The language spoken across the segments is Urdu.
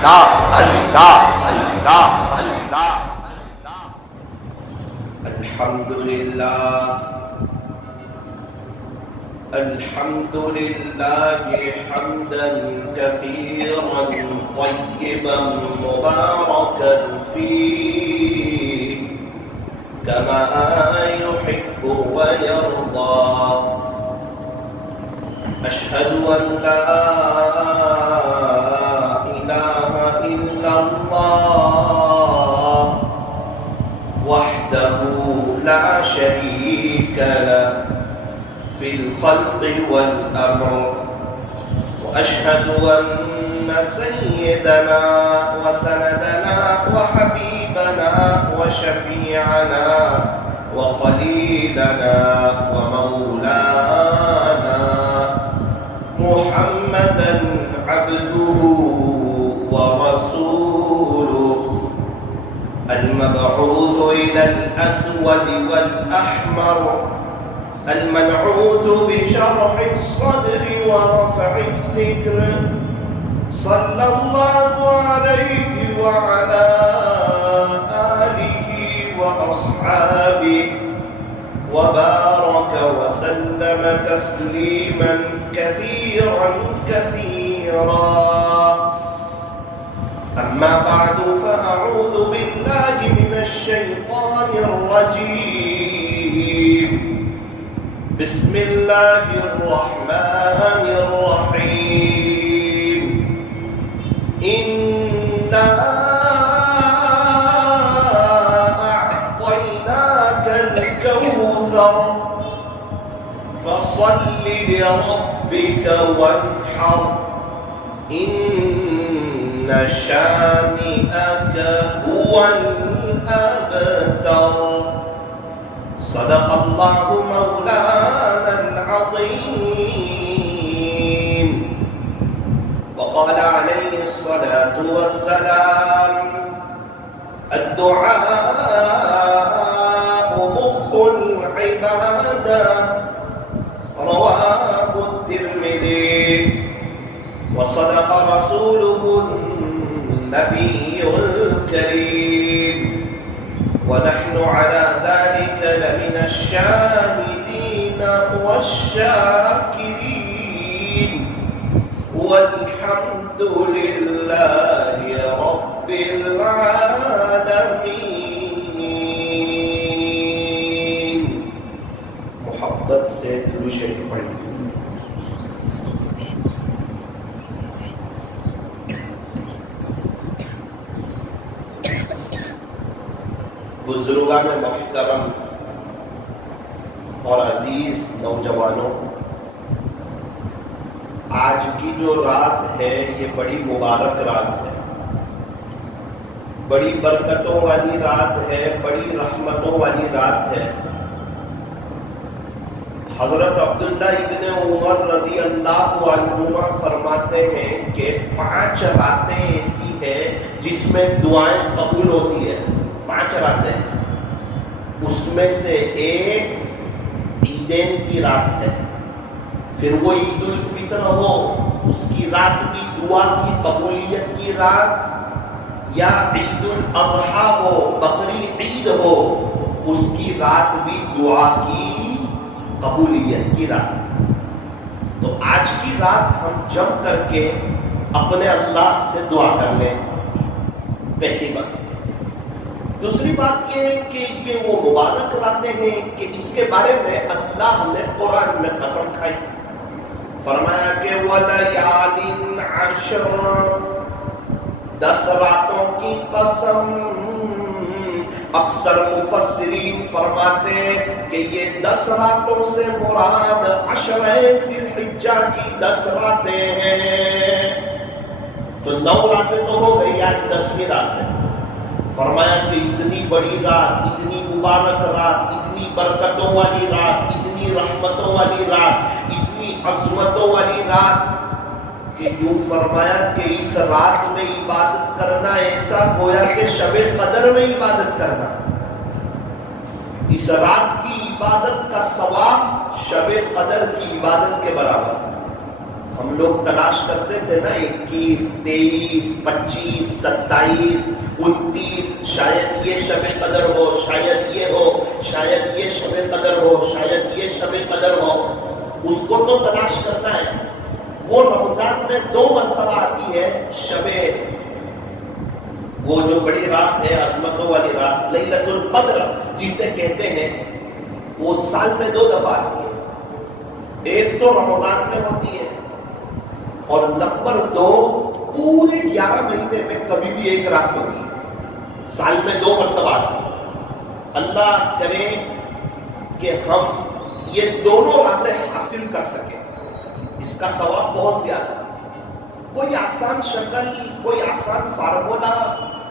اللہ اللہ اللہ اللہ۔ الحمدللہ الحمدللہ حمدا کثیرا طیبا مبارکا فیہ کما يحب ويرضى۔ أشهد أن لا إله إلا الله وحده لا شريك له في الخلق والأمر، وأشهد أن سيدنا وسندنا وحبيبنا وشفيعنا وخليلنا ومولانا محمدا عبده ورسوله المبعوث إلى الأسود والأحمر المنعوت بشرح الصدر ورفع الذكر، صلى الله عليه وعلى آله وأصحابه وبارك وسلم تسليما كثيرا كثيرا۔ أما بعد فأعوذ بالله من الشيطان الرجيم، بسم الله الرحمن الرحيم۔ إنا أعطيناك الكوثر فصل لربك وانحر إن شانئك هو الأبتر۔ صدق الله مولانا العظيم۔ وقال عليه الصلاة والسلام الدعاء مخ العبادة، رواه الترمذي، وصدق رسوله النبي الكريم، ونحن على ذلك لمن الشاهدين والشاكرين، والحمد لله رب العالمين۔ محبت سے درود شریف پڑھیں۔ بزرگان محترم اور عزیز نوجوانوں، آج کی جو رات ہے یہ بڑی مبارک رات ہے، بڑی برکتوں والی رات ہے، بڑی رحمتوں والی رات ہے۔ حضرت عبداللہ ابن عمر رضی اللہ عنہما فرماتے ہیں کہ 5 راتیں ایسی ہیں جس میں دعائیں قبول ہوتی ہے۔ 5 راتیں، اس میں سے ایک عیدین کی رات ہے، پھر وہ عید الفطر ہو اس کی رات بھی دعا کی قبولیت کی رات، یا عید الاضحیٰ ہو بقری عید ہو اس کی رات بھی دعا کی قبولیت کی رات۔ تو آج کی رات ہم جم کر کے اپنے اللہ سے دعا کر لیں، پہلی بات۔ دوسری بات یہ ہے کہ یہ وہ مبارک راتیں ہیں کہ اس کے بارے میں اللہ نے قرآن میں قسم کھائی، فرمایا کہ وَلَيَالٍ عَشْرٍ، 10 راتوں کی قسم۔ اکثر مفسرین فرماتے ہیں کہ یہ 10 راتوں سے مراد 10 ذی الحجہ کی 10 راتیں ہیں۔ تو 9 راتیں تو ہو گئی، آج 10ویں رات ہے۔ فرمایا کہ اتنی بڑی رات، اتنی مبارک رات، اتنی برکتوں والی رات، اتنی رحمتوں والی رات، اتنی عظمتوں والی رات کہ یوں فرمایا کہ اس رات میں عبادت کرنا ایسا گویا کہ شب قدر میں عبادت کرنا۔ اس رات کی عبادت کا ثواب شب قدر کی عبادت کے برابر۔ ہم لوگ تلاش کرتے تھے نا 21 23 25 27 29 شاید یہ شب قدر ہو، شاید یہ ہو، شاید یہ شب قدر ہو، شاید یہ شب قدر ہو، اس کو تو تلاش کرنا ہے۔ وہ رمضان میں 2 مرتبہ آتی ہے شب، وہ جو بڑی رات ہے، عظمتوں والی رات لیلۃ القدر جسے کہتے ہیں، وہ سال میں 2 دفعہ آتی ہے۔ ایک تو رمضان میں ہوتی ہے، اور نمبر 2 پورے 11 مہینے میں کبھی بھی ایک رات ہوتی ہے، سال میں 2 مرتبہ آتی ہے۔ اللہ کرے کہ ہم یہ دونوں راتیں حاصل کر سکیں، اس کا ثواب بہت زیادہ۔ کوئی آسان شکل، کوئی آسان فارمولا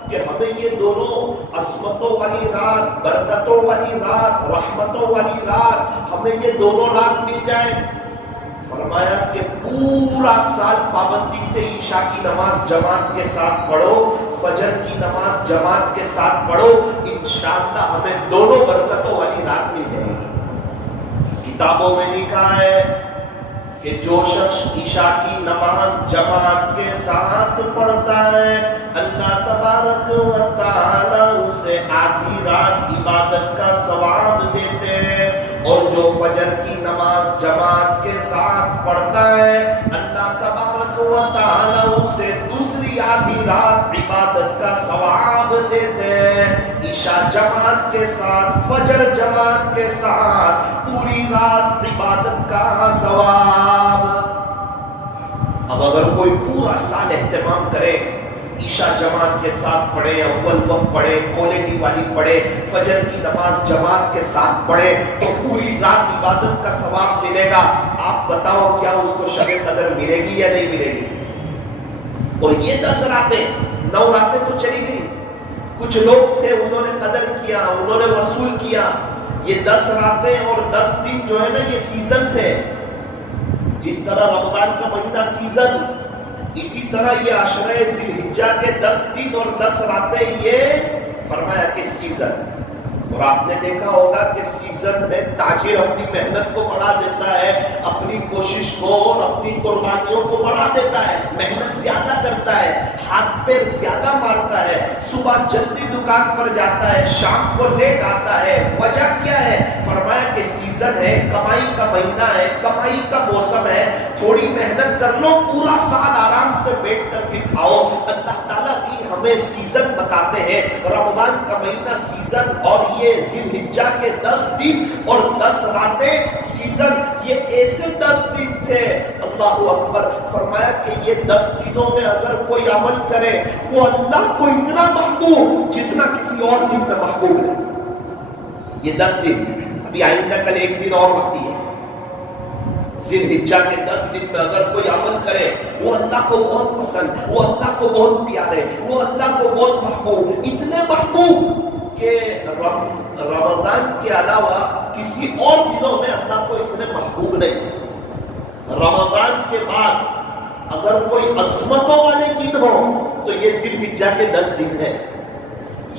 کہ ہمیں یہ دونوں عظمتوں والی رات، برکتوں والی رات، رحمتوں والی رات، ہمیں یہ دونوں رات مل جائیں، فرمایا کہ پورا سال پابندی سے عشاء کی نماز جماعت کے ساتھ پڑھو، فجر کی نماز جماعت کے ساتھ پڑھو، انشاءاللہ ہمیں دونوں برکتوں والی رات مل جائے گی۔ کتابوں میں لکھا ہے کہ جو شخص عشاء کی نماز جماعت کے ساتھ پڑھتا ہے، اللہ تبارک و تعالی اسے آدھی رات عبادت کا ثواب دیتے ہیں، اور جو فجر کی نماز جماعت کے ساتھ پڑھتا ہے، اللہ تبارک و تعالی اسے دوسری آدھی رات عبادت کا ثواب دیتے ہیں۔ عشاء جماعت کے ساتھ، فجر جماعت کے ساتھ، پوری رات عبادت کا ثواب۔ اب اگر کوئی پورا سال اہتمام کرے، عشاء جماعت کے ساتھ پڑھے، اول وقت پڑھے، کوالٹی والی پڑھے، فجر کی نماز جماعت کے ساتھ پڑھے، تو پوری رات عبادت کا ثواب ملے گا۔ آپ بتاؤ کیا اس کو شب قدر ملے گی یا نہیں ملے گی؟ اور یہ 10 راتیں، 9 راتیں تو چلی گئی، کچھ لوگ تھے انہوں نے قدر کیا، انہوں نے وصول کیا۔ یہ 10 راتیں اور 10 دن جو ہے نا، یہ سیزن تھے۔ جس طرح رمضان کا مہینہ سیزن، اسی طرح یہ عشرہ ذی الحجہ کے 10 دن اور 10 راتیں یہ فرمایا کہ سیزن۔ اور آپ نے دیکھا ہوگا کہ سیزن میں تاجر اپنی محنت کو بڑھا دیتا ہے، اپنی کوشش کو اور اپنی قربانیوں کو بڑھا دیتا ہے، محنت زیادہ کرتا ہے، ہاتھ پیر زیادہ مارتا ہے، صبح جلدی دکان پر جاتا ہے، شام کو لیٹ آتا ہے۔ وجہ کیا ہے؟ فرمایا کہ سیزن ہے، کمائی کا مہینہ ہے، کمائی کا موسم ہے، تھوڑی محنت کر لو، پورا سال آرام سے بیٹھ کر کے کھاؤ۔ اللہ تعالیٰ بھی ہمیں سیزن بتاتے ہیں، رمضان کا مہینہ سیزن، اور یہ ذی الحجہ کے 10 دن اور 10 راتیں سیزن، یہ ایسے 10 دن تھے۔ اللہ اکبر، فرمایا کہ یہ 10 دنوں میں اگر کوئی عمل کرے، وہ اللہ کو اتنا محبوب جتنا کسی اور دن میں محبوب ہے۔ یہ 10 دن، ابھی آئندہ کل 1 دن اور باقی ہے۔ ذی الحجہ کے 10 دن میں اگر کوئی عمل کرے، وہ اللہ کو بہت پسند، وہ اللہ کو بہت پیارے، وہ اللہ کو بہت محبوب، اتنے محبوب کہ رمضان کے علاوہ کسی اور دنوں میں اللہ کو اتنے محبوب نہیں۔ رمضان کے بعد اگر کوئی عظمتوں والے دن ہو تو یہ ذی الحجہ کے 10 دن ہیں۔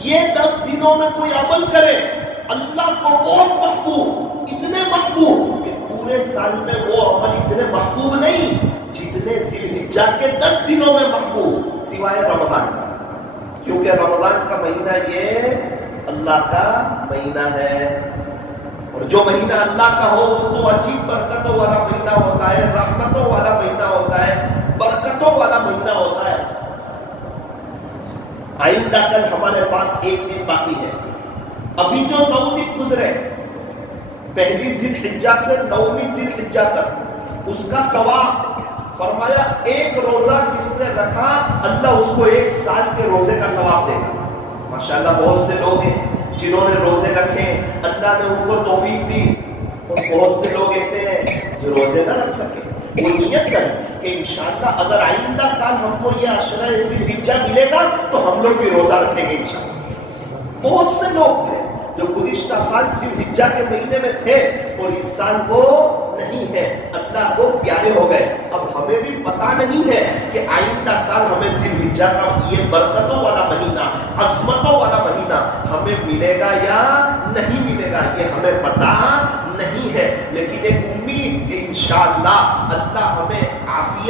یہ 10 دنوں میں کوئی عمل کرے، اللہ کو بہت محبوب، اتنے محبوب کہ پورے سال میں وہ عمل اتنے محبوب نہیں جتنے ذی الحجہ کے 10 دنوں میں محبوب، سوائے رمضان، کیونکہ رمضان کا مہینہ یہ اللہ کا مہینہ ہے، اور جو مہینہ اللہ کا ہو وہ تو عجیب برکتوں والا مہینہ ہوتا ہے، رحمتوں والا مہینہ ہوتا ہے، برکتوں والا مہینہ ہوتا ہے۔ آئندہ کل ہمارے پاس 1 دن باقی ہے۔ ابھی جو 9 دن گزرے، پہلی ذی الحجہ سے 9ویں ذی الحجہ تک، اس کا ثواب فرمایا 1 روزہ جس نے رکھا، اللہ اس کو 1 سال کے روزے کا ثواب دے گا۔ ماشاءاللہ بہت سے لوگ ہیں جنہوں نے روزے رکھے، اللہ نے ان کو توفیق دی، اور بہت سے لوگ ایسے ہیں جو روزے نہ رکھ سکے۔ وہ نیت کریں کہ انشاءاللہ اگر آئندہ سال ہم کو یہ عشرہ ذی الحجہ ملے گا تو ہم لوگ بھی روزہ رکھیں گے انشاءاللہ۔ بہت سے لوگ تھے جو گزشتہ سال ذی الحجہ کے مہینے میں تھے اور اس سال وہ نہیں ہے، اللہ کو پیارے ہو گئے۔ اب ہمیں بھی پتا نہیں ہے کہ آئندہ سال ہمیں ذی الحجہ کا یہ برکتوں والا مہینہ، عظمتوں والا مہینہ ہمیں ملے گا یا نہیں ملے گا، یہ ہمیں پتا نہیں ہے، لیکن ایک امید کہ انشاءاللہ اللہ ہمیں عافیت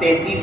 33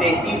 33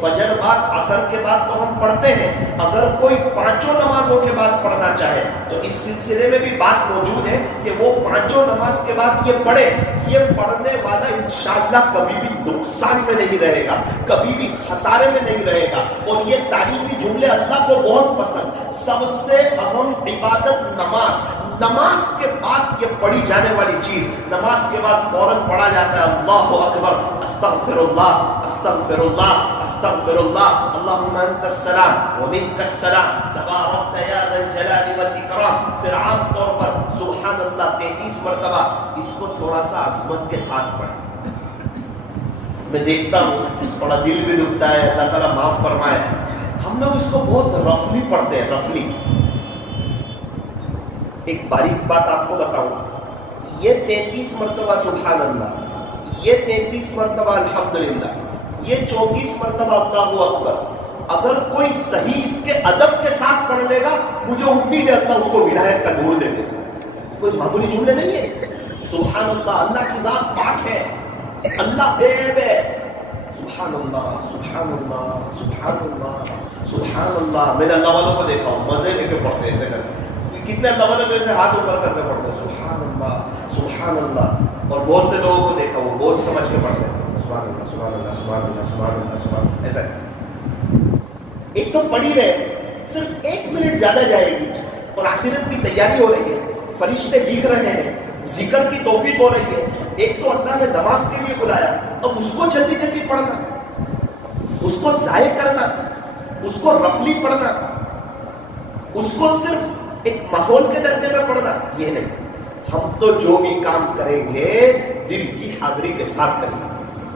فجر بعد عصر کے بعد تو ہم پڑھتے ہیں، اگر کوئی پانچوں نمازوں کے بعد پڑھنا چاہے تو اس سلسلے میں بھی بات موجود ہے کہ وہ پانچوں نماز کے بعد یہ پڑھے. یہ پڑھنے والا انشاءاللہ کبھی بھی نقصان میں نہیں رہے گا، کبھی بھی خسارے میں نہیں رہے گا. اور یہ تعریفی جملے اللہ کو بہت پسند. سب سے اہم عبادت نماز کے بعد یہ پڑھی جانے والی چیز، نماز کے بعد فوراً پڑھا جاتا ہے اللہ اکبر، استغفر اللہ استغفر اللہ استغفر اللہ، اللہم انت السلام ومنک السلام تبارکت یا ذا الجلال والاکرام. پھر عام طور پر سبحان اللہ 33 مرتبہ. اس کو تھوڑا سا عظمت کے ساتھ پڑھیں. میں دیکھتا ہوں تھوڑا دل بھی دکھتا ہے، اللہ تعالیٰ معاف فرمائے. ہم لوگ اس کو بہت رفلی پڑھتے ہیں، رفلی. ایک باریک بات آپ کو بتاؤں، یہ 33 مرتبہ سبحان اللہ، یہ 33 مرتبہ الحمدللہ، یہ 34 مرتبہ اللہ اکبر، اگر کوئی صحیح اس کے ادب کے ساتھ پڑھ لے گا، مجھے امید ہے اللہ اس کو ولایت کا نور دے دے گا. کوئی معمولی جملے نہیں ہے. سبحان اللہ، اللہ کی ذات پاک ہے، اللہ بے عیب ہے. سبحان اللہ سبحان اللہ سبحان اللہ سبحان اللہ. میں نے اللہ والوں کو دیکھا ہوں مزے لے کے پڑھتے ایسے کر کے. کتنے اللہ والوں کو ایسے ہاتھ اوپر کر کے پڑھتے سبحان اللہ سبحان اللہ. اور بہت سے لوگوں کو دیکھا وہ بہت سمجھ کے پڑھتے ہیں سبحان اللہ سبحان اللہ سبحان اللہ سبحان اللہ سبحان. ایسا ایک تو پڑھی رہے، صرف 1 منٹ زیادہ جائے گی اور آخرت کی تیاری ہو رہی ہے، فرشتے لکھ رہے ہیں، ذکر کی توفیق ہو رہی ہے. ایک تو اللہ نے نماز کے لیے بلایا، اب اس کو جلدی جلدی پڑھنا، اس کو ضائع کرنا، اس کو رفلی پڑھنا، اس کو صرف ایک ماحول کے درجے میں پڑھنا، یہ نہیں. ہم تو جو بھی کام کریں گے دل کی حاضری کے ساتھ کریں گے.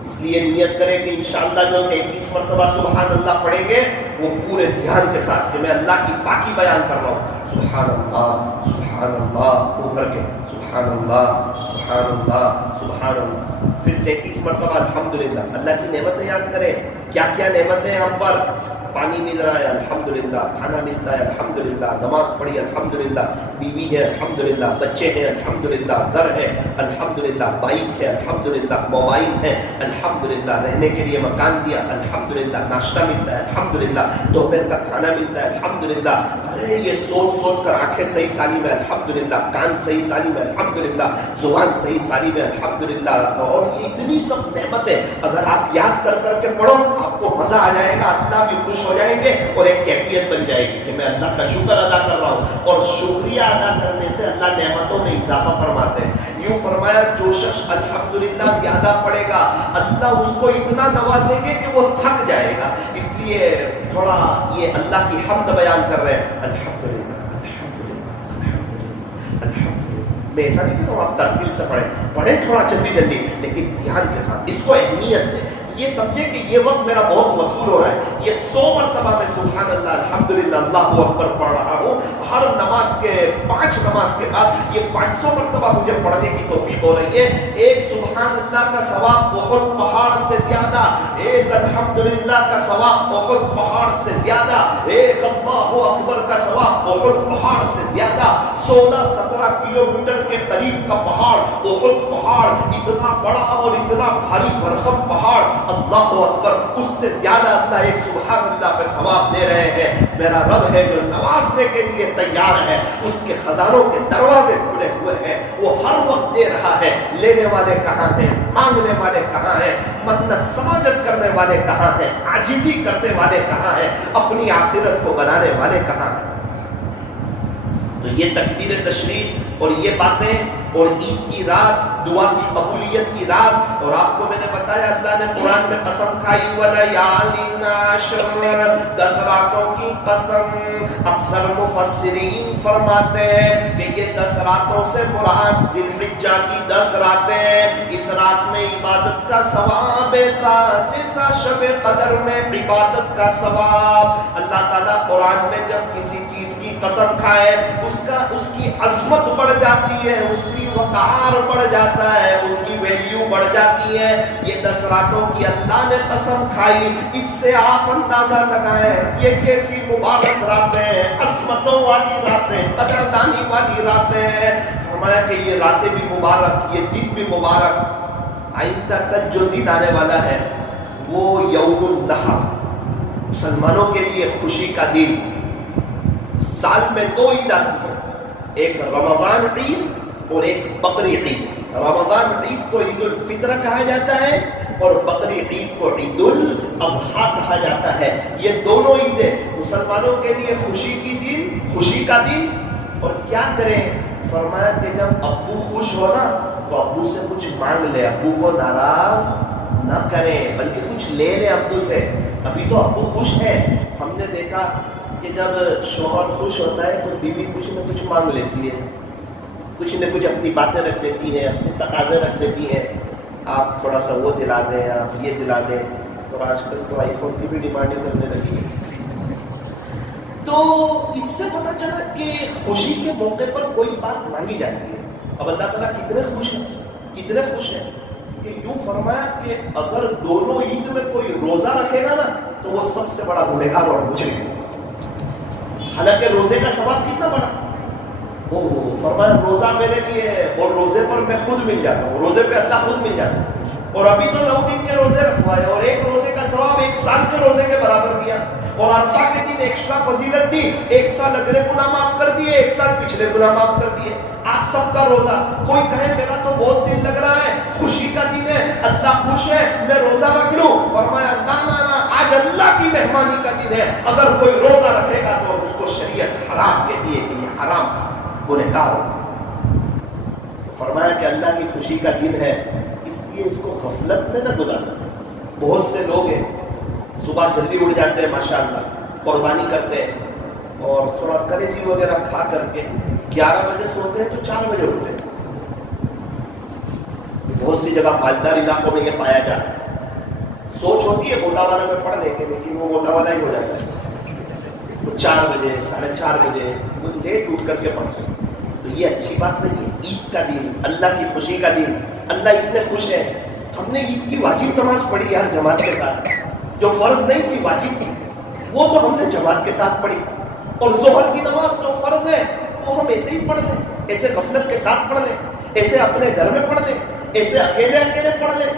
اس لیے نیت کریں کہ انشاءاللہ جو 33 مرتبہ سبحان اللہ پڑھیں گے وہ پورے دھیان کے ساتھ کہ میں اللہ کی پاکی بیان کر رہا ہوں. سبحان اللہ ابھر کے سبحان اللہ سبحان اللہ سبحان اللہ. پھر 33 مرتبہ الحمدللہ. اللہ کی نعمتیں یاد کریں، کیا کیا نعمتیں ہم پر. پانی مل رہا ہے الحمدللہ، کھانا ملتا ہے الحمدللہ، نماز پڑھی الحمدللہ، بیوی ہے الحمدللہ، بچے ہیں الحمدللہ، گھر ہے الحمدللہ، بائک ہے الحمدللہ، موبائل ہے الحمدللہ، رہنے کے لیے مکان دیا الحمدللہ، ناشتہ ملتا ہے الحمدللہ، دوپہر کا کھانا ملتا ہے الحمدللہ. ارے یہ سوچ کر آنکھیں صحیح سالم ہے الحمدللہ، کان صحیح سالم ہے الحمدللہ، زبان صحیح سالم ہے الحمدللہ. اور یہ اتنی سب نعمتیں اگر آپ یاد کر کر کے پڑھو آپ کو مزہ آ جائے گا، اللہ بھی خوش ہو جائیں گے اور ایک کیفیت بن جائے گی کہ میں اللہ کا شکر ادا کر رہا ہوں. اور شکریہ ادا کرنے سے اللہ نعمتوں میں اضافہ فرماتے ہیں. یوں فرمایا جو شخص الحمدللہ زیادہ پڑھے گا اللہ اس کو اتنا نوازیں گے کہ وہ تھک جائے گا. اس لیے تھوڑا یہ اللہ کی حمد بیان کر رہے ہیں الحمدللہ الحمدللہ الحمدللہ الحمدللہ. میں ایسا نہیں کہتا ہوں آپ ترتیل سے پڑھیں تھوڑا جلدی لیکن دھیان کے ساتھ. اس کو اہمیت دیں. یہ سمجھے کہ یہ وقت میرا بہت وصول ہو رہا ہے. یہ 100 مرتبہ میں سبحان اللہ الحمدللہ اللہ اکبر پڑھ رہا ہوں. ہر نماز کے 5 نماز کے بعد یہ 500 مرتبہ مجھے پڑھنے کی توفیق ہو رہی ہے. ایک سبحان اللہ کا ثواب احد پہاڑ سے زیادہ، ایک الحمدللہ کا ثواب احد پہاڑ سے زیادہ، ایک اللہ اکبر کا ثواب احد پہاڑ سے زیادہ. 16-17 کلومیٹر کے قریب کا پہاڑ احد پہاڑ، اتنا بڑا اور اتنا بھاری بھرکم پہاڑ، اللہ اکبر. اس سے زیادہ اللہ ایک سبحان اللہ پہ ثواب دے رہے ہیں. میرا رب ہے جو نوازنے کے لیے تیار ہے، اس کے خزانوں کے دروازے کھلے ہوئے ہیں، وہ ہر وقت دے رہا ہے. لینے والے کہاں ہیں؟ مانگنے والے کہاں ہیں؟ منت سماجت کرنے والے کہاں ہیں؟ عاجزی کرنے والے کہاں ہیں؟ اپنی آخرت کو بنانے والے کہاں ہیں؟ تو یہ تکبیر تشریف اور یہ باتیں اور عید کی رات، دعا کی قبولیت کی رات. اور آپ کو میں نے بتایا اللہ نے قرآن میں قسم کھائی وَلَيَالٍ عَشْرٍ، 10 راتوں کی قسم. اکثر مفسرین فرماتے ہیں کہ یہ 10 راتوں سے مراد ذی الحجہ کی 10 راتیں. اس رات میں عبادت کا ثواب ایسا جیسا شب قدر میں عبادت کا ثواب. اللہ تعالیٰ قرآن میں جب کسی چیز کی قسم کھائے اس کی عظمت بڑھ جاتی ہے، اس کی وقار بڑھ جاتا ہے، اس کی ویلیو بڑھ جاتی ہے. یہ 10 راتوں کی اللہ نے قسم کھائی. اس سے آپ اندازہ لگائیں یہ کیسی مبارک راتیں ہیں، عظمتوں والی راتیں، قدردانی والی راتیں. فرمایا کہ یہ راتیں بھی مبارک، یہ دن بھی مبارک. آئندہ کل جو دن آنے والا ہے وہ یوم النحر، مسلمانوں کے لیے خوشی کا دن، سال میں 2 عید آتی ہے، ایک رمضان عید اور ایک بقری عید۔ رمضان عید کو عید الفطر کہا جاتا ہے اور بقری عید کو عید الاضحیٰ کہا جاتا ہے۔ یہ دونوں عیدیں مسلمانوں کے لیے خوشی کا دن۔ اور کیا کریں؟ فرمایا کہ جب ابو خوش ہو نا تو ابو سے کچھ مانگ لے، ابو کو ناراض نہ کریں بلکہ کچھ لے لیں ابو سے۔ ابھی تو ابو خوش ہے، ہم نے دیکھا کہ جب شوہر خوش ہوتا ہے تو بیوی کچھ نہ کچھ مانگ لیتی ہے، کچھ نہ کچھ اپنی باتیں رکھ دیتی ہیں، اپنے تقاضے رکھ دیتی ہیں، آپ تھوڑا سا وہ دلا دیں، آپ یہ دلا دیں۔ اور آج کل تو آئی فون کی بھی ڈیمانڈیں کرنے لگی ہے۔ تو اس سے پتہ چلا کہ خوشی کے موقع پر کوئی بات مانگی جاتی ہے۔ اب اللہ تعالیٰ کتنے خوش ہیں کہ یوں فرمایا کہ اگر دونوں عید میں کوئی روزہ رکھے گا نا تو وہ سب سے بڑا گنہگار اور مجرم ہے۔ حالانکہ روزے کا ثواب کتنا بڑا، فرمایا روزہ میرے لیے اور روزے پر میں خود مل جاتا ہوں، روزے پہ اللہ خود مل جاتا ہے۔ اور ابھی تو 9 دن کے روزے رکھوائے اور ایک روزے کا ثواب 1 سال کے روزے کے برابر دیا، اور عرفہ کے دن ایکسٹرا فضیلت دی، 1 سال اگلے گناہ معاف کر دیے، 1 سال پچھلے گناہ معاف کر دیے۔ آج سب کا روزہ، کوئی کہے میرا تو بہت دل لگ رہا ہے، خوشی کا دن ہے، اللہ خوش ہے، میں روزہ رکھ لوں۔ فرمایا نا نا نا، آج اللہ کی مہمانی کا دن ہے، اگر کوئی روزہ رکھے گا تو اس کو شریعت حرام کہتی ہے کہ یہ حرام کا گنہگار ہوگا۔ فرمایا کہ اللہ کی خوشی کا دن ہے، اس لیے اس کو غفلت میں نہ گزارنا۔ بہت سے لوگ ہیں صبح جلدی اٹھ جاتے ہیں ماشاءاللہ، قربانی کرتے ہیں اور تھوڑا کلیجی وغیرہ کھا کر کے 11 بجے سوتے ہیں تو 4 بجے اٹھتے ہیں۔ بہت سی جگہ مالدار علاقوں میں یہ پایا جاتا ہے۔ سوچ ہوتی ہے گوٹا والا میں پڑھنے کے، لیکن وہ گوٹا والا ہی ہو جاتا ہے، 4 بجے 4:30 بجے وہ لیٹ اٹھ کر کے پڑھتے ہیں۔ تو یہ اچھی بات نہیں ہے۔ عید کا دن، اللہ کی خوشی کا دن، اللہ اتنے خوش ہے۔ ہم نے عید کی واجب نماز پڑھی یار جماعت کے ساتھ، جو فرض نہیں تھی واجب تھی وہ تو ہم نے جماعت کے ساتھ پڑھی، اور ظہر کی نماز جو فرض ہے وہ ہم ایسے ہی پڑھ لیں، ایسے غفلت کے ساتھ پڑھ لیں، ایسے اپنے گھر میں پڑھ لیں، ایسے اکیلے پڑھ لیں۔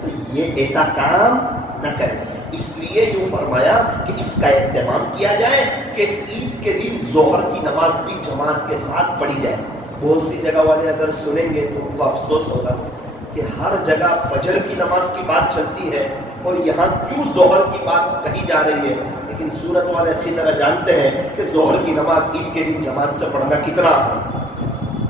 تو یہ ایسا کام نہ کریں۔ اس لیے یوں فرمایا کہ اس کا اہتمام کیا جائے کہ عید کے دن ظہر کی نماز بھی جماعت کے ساتھ پڑھی جائے۔ بہت سی جگہ والے اگر سنیں گے تو ان کو افسوس ہوگا کہ ہر جگہ فجر کی نماز کی بات چلتی ہے اور یہاں کیوں ظہر کی بات کہی جا رہی ہے، لیکن سورت والے اچھی طرح جانتے ہیں کہ ظہر کی نماز عید کے دن جماعت سے پڑھنا کتنا ہے۔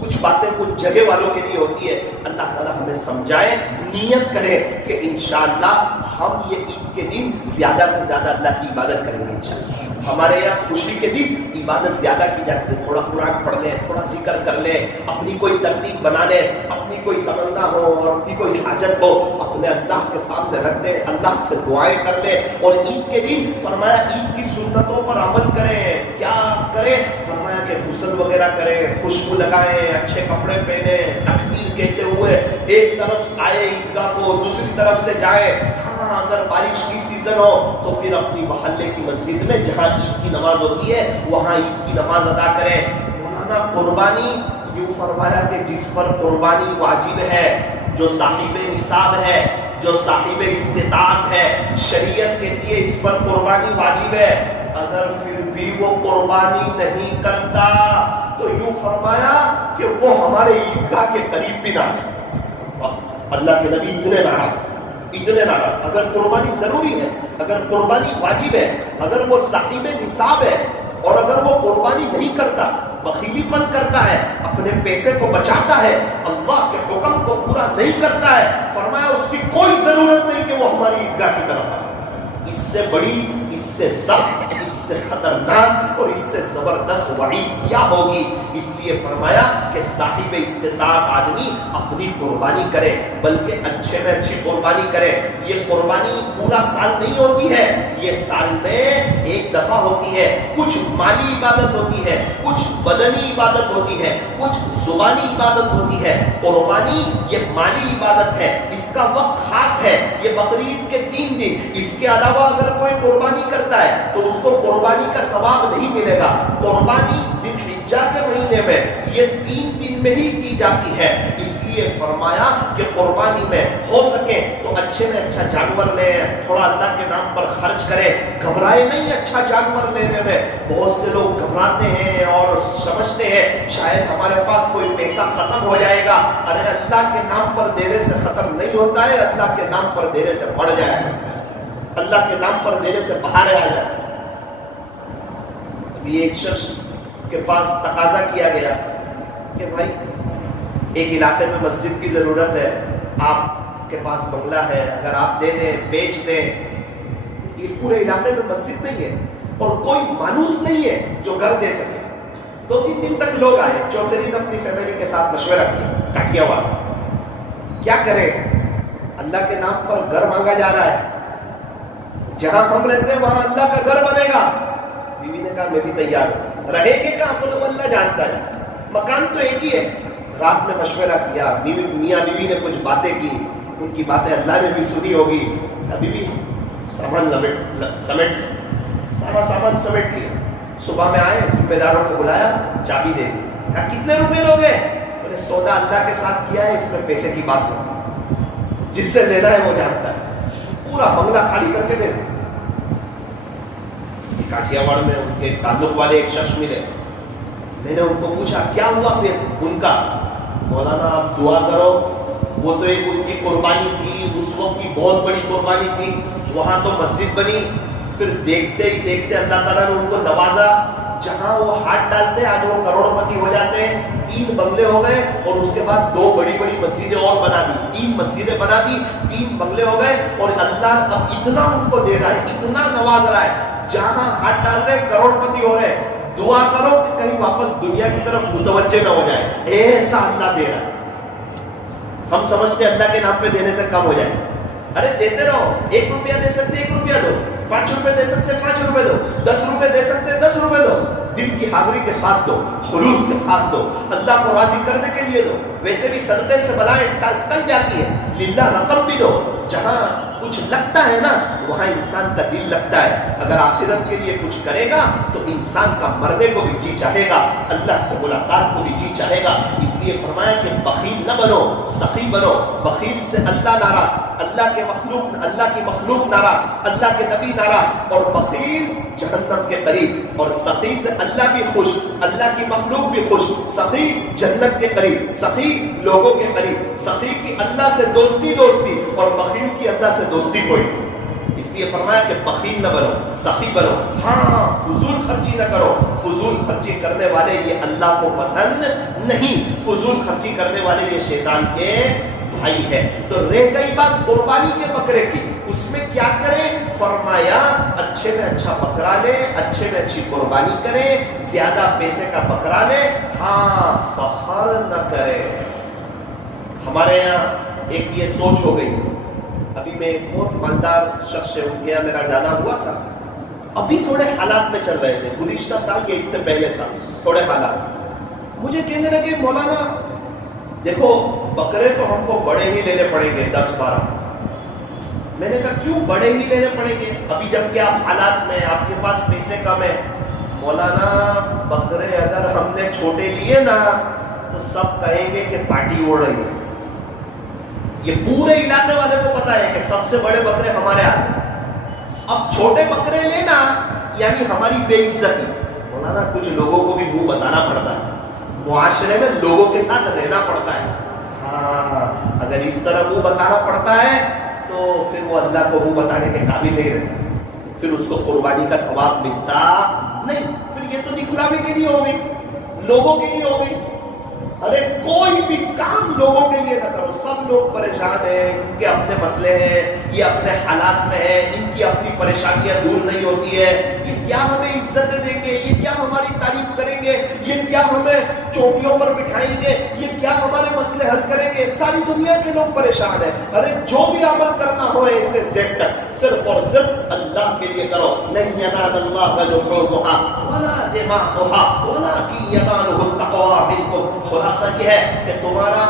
کچھ باتیں کچھ جگہ والوں کے لیے ہوتی ہے، اللہ تعالیٰ ہمیں سمجھائے، نیت کرے کہ انشاءاللہ ہم یہ عید کے دن زیادہ سے زیادہ اللہ کی عبادت کریں گے انشاءاللہ۔ ہمارے یہاں خوشی کے دن عبادت زیادہ کی جاتی ہے، تھوڑا قرآن پڑھ لیں، تھوڑا ذکر کر لیں، اپنی کوئی ترتیب بنا لیں، اپنی کوئی تمنا ہو اور اپنی کوئی حاجت ہو اپنے اللہ کے سامنے رکھ دیں، اللہ سے دعائیں کر لیں۔ اور عید کے دن فرمایا عید کی سنتوں پر عمل کریں۔ کیا کریں؟ فرمایا کہ غسل وغیرہ کریں، خوشبو لگائیں، اچھے کپڑے پہنے، تکبیر کہتے ہوئے ایک طرف آئے عیدگاہ کو، دوسری طرف سے جائے۔ ہاں اگر بارش کی سیزن ہو تو پھر اپنی محلے کی مسجد میں جہاں عید کی نماز ہوتی ہے وہاں عید کی نماز ادا کریں۔ مولانا قربانی یوں فرمایا کہ جس پر قربانی واجب ہے، جو صاحب نصاب ہے، جو صاحب استطاعت ہے، شریعت کہتی ہے اس پر قربانی واجب ہے، اگر پھر بھی وہ قربانی نہیں کرتا تو یوں فرمایا کہ وہ ہمارے عیدگاہ کے قریب بھی نہ ہے۔ اللہ کے نبی اتنے ناراض۔ اگر قربانی ضروری ہے، اگر قربانی واجب ہے، اگر وہ صاحب نصاب ہے اور اگر وہ قربانی نہیں کرتا، بخیلی پن کرتا ہے، اپنے پیسے کو بچاتا ہے، اللہ کے حکم کو پورا نہیں کرتا ہے، فرمایا اس کی کوئی ضرورت نہیں کہ وہ ہماری عیدگاہ کی طرف آئے۔ اس سے بڑی، اس سے سخت، اس سے خطرناک اور اس سے زبردست وعید کیا ہوگی؟ اس لیے فرمایا کہ صاحب استطاعت آدمی اپنی قربانی کرے، بلکہ اچھے میں اچھی قربانی کرے۔ یہ قربانی پورا سال نہیں ہوتی ہے، یہ سال میں ایک دفعہ ہوتی ہے۔ کچھ مالی عبادت ہوتی ہے، کچھ بدنی عبادت ہوتی ہے، کچھ زبانی عبادت ہوتی ہے۔ قربانی یہ مالی عبادت ہے، اس کا وقت خاص ہے، یہ بقرعید کے 3 دن۔ اس کے علاوہ اگر کوئی قربانی کرتا ہے تو اس کو قربانی کا ثواب نہیں ملے گا۔ قربانی ذی الحجہ کے مہینے میں یہ 3 دن میں ہی کی جاتی ہے، اس لیے لیے فرمایا کہ قربانی میں ہو سکے تو اچھے میں اچھا جانور لیں، تھوڑا اللہ کے نام پر خرچ کریں، گھبرائے نہیں اچھا جانور لینے میں۔ بہت سے لوگ گھبراتے ہیں اور سمجھتے ہیں شاید ہمارے پاس کوئی پیسہ ختم ہو جائے گا۔ ارے اللہ کے نام پر دینے سے ختم نہیں ہوتا ہے، اللہ کے نام پر دینے سے بڑھ جائے گا، اللہ کے نام پر دینے سے باہر آ جائے گا۔ ابھی ایک شخص کے پاس تقاضا کیا گیا کہ بھائی ایک علاقے میں مسجد کی ضرورت ہے، آپ کے پاس بنگلہ ہے، اگر آپ دے دیں، بیچ دیں، یہ پورے علاقے میں مسجد نہیں ہے اور کوئی مانوس نہیں ہے جو گھر دے سکے۔ 2-3 دن تک لوگ آئے، چوتھے دن اپنی فیملی کے ساتھ مشورہ کیا، کاٹیا والا کیا کریں، اللہ کے نام پر گھر مانگا جا رہا ہے، جہاں ہم رہتے ہیں وہاں اللہ کا گھر بنے گا۔ بیوی نے کہا میں بھی تیار ہوں، رہے گے کہاں تو اللہ جانتا ہے، مکان تو ایک ہی ہے۔ رات میں مشورہ کیا، میاں بیوی نے کچھ باتیں کی، ان کی باتیں اللہ نے بھی سنی ہوگی۔ ابھی بھی سامان سمیٹ سارا سامان سمیٹ لیا۔ صبح میں آئے، ذمہ داروں کو بلایا، چابی دے دی، کہا کتنے روپے لوگے؟ بولے سودا اللہ کے ساتھ کیا ہے، اس میں پیسے کی بات نہیں، جس سے لینا ہے وہ جانتا ہے، پورا بنگلہ خالی کر کے دے دیں۔ کاٹیا واڑ میں ان کے تعلق والے ایک شخص ملے، میں نے ان کو پوچھا کیا ہوا پھر ان کا؟ مولانا آپ دعا کرو، وہ تو ایک ان کی قربانی تھی، اس وقت کی بہت بڑی قربانی تھی، وہاں تو مسجد بنی، پھر دیکھتے ہی دیکھتے اللہ تعالیٰ نے ان کو نوازا، جہاں وہ ہاتھ ڈالتے آج وہ کروڑ پتی ہو جاتے ہیں۔ 3 بنگلے ہو گئے اور اس کے بعد 2 بڑی بڑی مسجدیں اور بنا دی، 3 مسجدیں بنا دی، 3 بنگلے ہو گئے، اور اللہ اب اتنا ان کو دے رہا ہے، اتنا نواز رہا ہے، جہاں ہاتھ ڈال رہے کروڑ پتی ہو رہے۔ دعا کرو کہ کہیں واپس دنیا کی طرف متوجہ نہ ہو جائے، ایسا اللہ دے رہا ہے۔ ہم سمجھتے ہیں اللہ کے نام پہ دینے سے کم ہو جائے، ارے دیتے رہو، 1 روپیہ دے سکتے 1 روپیہ دو، 5 روپے دے سکتے 5 روپے دو، 10 روپے دے سکتے 10 روپے دو، دل کی حاضری کے ساتھ دو، خلوص کے ساتھ دو، اللہ کو راضی کرنے کے لیے دو۔ ویسے بھی صدقے سے بلائیں ٹل جاتی ہے، للہ رقم بھی دو، جہاں کچھ لگتا ہے نا وہاں انسان کا دل لگتا ہے۔ اگر آخرت کے لیے کچھ کرے گا تو انسان کا مرنے کو بھی جی چاہے گا، اللہ سے ملاقات کو بھی جی چاہے گا۔ اس لیے فرمایا کہ بخیل نہ بنو، سخی بنو۔ بخیل سے اللہ ناراض، اللہ کی مخلوق ناراض، اللہ کے نبی ناراض، اور بخیل جہنم کے قریب، اور سخی سے اللہ بھی خوش، اللہ کی مخلوق بھی خوش۔ سخی جنت کے قریب، سخی لوگوں کے قریب، سخی کی اللہ سے دوستی اور بخیل کی اللہ سے دوستی کوئی۔ اس لیے فرمایا کہ بخیل نہ بنو، سخی بنو۔ ہاں فضول خرچی نہ کرو، فضول خرچی کرنے والے یہ اللہ کو پسند نہیں، فضول خرچی کرنے والے یہ شیطان کے بھائی ہے۔ تو رہ گئی بات قربانی کے بکرے کی، اس میں کیا کریں؟ فرمایا اچھے میں اچھا بکرا لیں، اچھے میں اچھی قربانی کریں، زیادہ پیسے کا بکرا لیں، ہاں فخر نہ کریں۔ ہمارے یہاں ایک یہ سوچ ہو گئی، ابھی میں ایک بہت مالدار شخص سے ان کے یہاں میرا جانا ہوا تھا، ابھی تھوڑے حالات میں چل رہے تھے، گزشتہ سال یا اس سے پہلے سال تھوڑے حالات، مجھے کہنے لگے مولانا دیکھو بکرے تو ہم کو بڑے ہی لینے پڑیں گے 10-12۔ میں نے کہا کیوں بڑے ہی لینے پڑیں گے ابھی جب کہ آپ حالات میں، آپ کے پاس پیسے کم ہے؟ مولانا بکرے اگر ہم نے چھوٹے لیے نا تو سب کہیں گے کہ پارٹی اڑ رہی ہے۔ یہ پورے علاقے والے کو پتا ہے کہ سب سے بڑے بکرے ہمارے آتے ہیں، اب چھوٹے بکرے لینا یعنی ہماری بے عزتی۔ مولانا کچھ لوگوں کو بھی منہ بتانا پڑتا ہے، معاشرے میں لوگوں کے ساتھ رہنا پڑتا ہے۔ ہاں اگر اس طرح منہ بتانا پڑتا ہے تو پھر وہ اللہ کو منہ بتانے کے قابل نہیں رہتا، پھر اس کو قربانی کا ثواب ملتا نہیں، پھر یہ تو دکھلاوے کے لیے ہو گئی، لوگوں کے لیے ہو گئی۔ ارے کوئی بھی کام لوگوں کے لیے نہ کرو، سب لوگ پریشان ہیں، ان کے اپنے مسئلے ہیں، یہ اپنے حالات میں ہیں، ان کی اپنی پریشانیاں دور نہیں ہوتی ہے، یہ کیا ہمیں عزتیں دیں گے، یہ کیا ہماری تعریف کریں گے، یہ کیا ہمیں چوٹیوں پر بٹھائیں گے، یہ کیا ہمارے مسئلے حل کریں گے، ساری دنیا کے لوگ پریشان ہیں۔ ارے جو بھی عمل کرنا ہو اے سے زیڈ تک صرف اور صرف اللہ کے لیے کرو، لن ینال اللہ لحومها ولا دماؤها ولكن يناله التقوى منكم. خلاصہ یہ ہے کہ تمہارا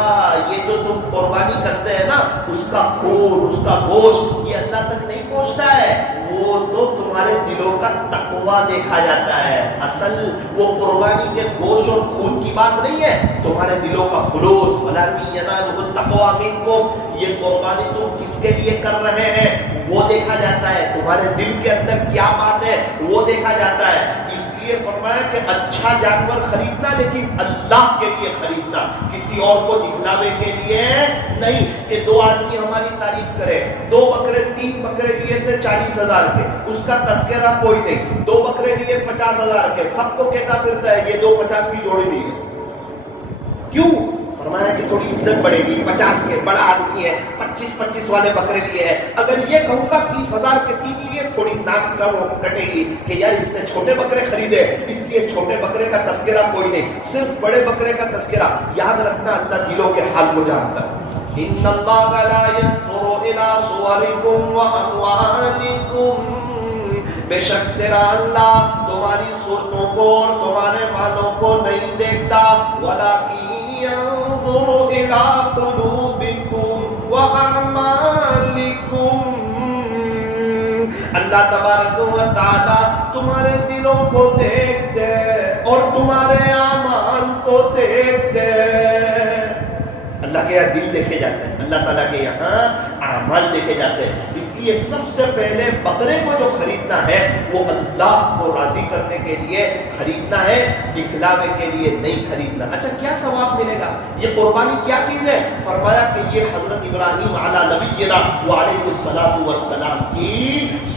یہ جو تم قربانی کرتے ہیں نا، اس کا خون، اس کا گوشت، یہ اللہ تک نہیں پہنچتا ہے، وہ تو تمہارے دلوں کا تقوی دیکھا جاتا ہے. اصل وہ قربانی کے گوشت اور خون کی بات نہیں ہے، تمہارے دلوں کا خلوص. ولكن يناله التقوى منكم. یہ قربانی تم کس کے لیے کر رہے ہیں وہ دیکھا جاتا ہے، تمہارے دل کے اندر کیا بات ہے وہ دیکھا جاتا ہے. اس لیے فرمایا کہ اچھا جانور خریدنا لیکن اللہ کے لیے خریدنا، کسی اور کو دکھلاوے کے لیے نہیں. کہ دو آدمی ہماری تعریف کرے، 2 بکرے 3 بکرے لیے تھے 40,000 کے، اس کا تذکرہ کوئی نہیں. 2 بکرے لیے 50,000 کے، سب کو کہتا پھرتا ہے یہ 2 50 کی جوڑی دی ہے. کیوں؟ فرمایا کہ تھوڑی عزت بڑھے گی، 50 کے بڑا آدمی ہے، 25 والے بکرے لیے ہے. اگر یہ کہوں گا 30,000 کے 3 لیے، تھوڑی ناک کٹے گی کہ یار اس نے چھوٹے بکرے خریدے، اس لیے چھوٹے بکرے کا تذکرہ کوئی نہیں، صرف بڑے بکرے کا تذکرہ. یاد رکھنا اللہ دلوں کے حال کو جانتا ہے. ان اللہ لا ينظر الى صوركم واموالكم. بے شک تیرا اللہ تمہاری صورتوں کو اور تمہارے مالوں کو نہیں دیکھتا. ولكن ينظر الى قلوبكم واعمالكم. اللہ تبارک و تعالی تمہارے دلوں کو دیکھتے اور تمہارے اعمال کو دیکھتے. اللہ کے یہاں دل دیکھے جاتے ہیں، اللہ تعالیٰ کے یہاں اعمال دیکھے جاتے ہیں. اس لیے سب سے پہلے بکرے کو جو خریدنا ہے وہ اللہ کو راضی کرنے کے لیے خریدنا ہے، دکھلاوے کے لیے نہیں خریدنا. اچھا کیا ثواب ملے گا؟ یہ قربانی کیا چیز ہے؟ فرمایا کہ یہ حضرت ابراہیم علی نبینا وعلیہ الصلوۃ والسلام کی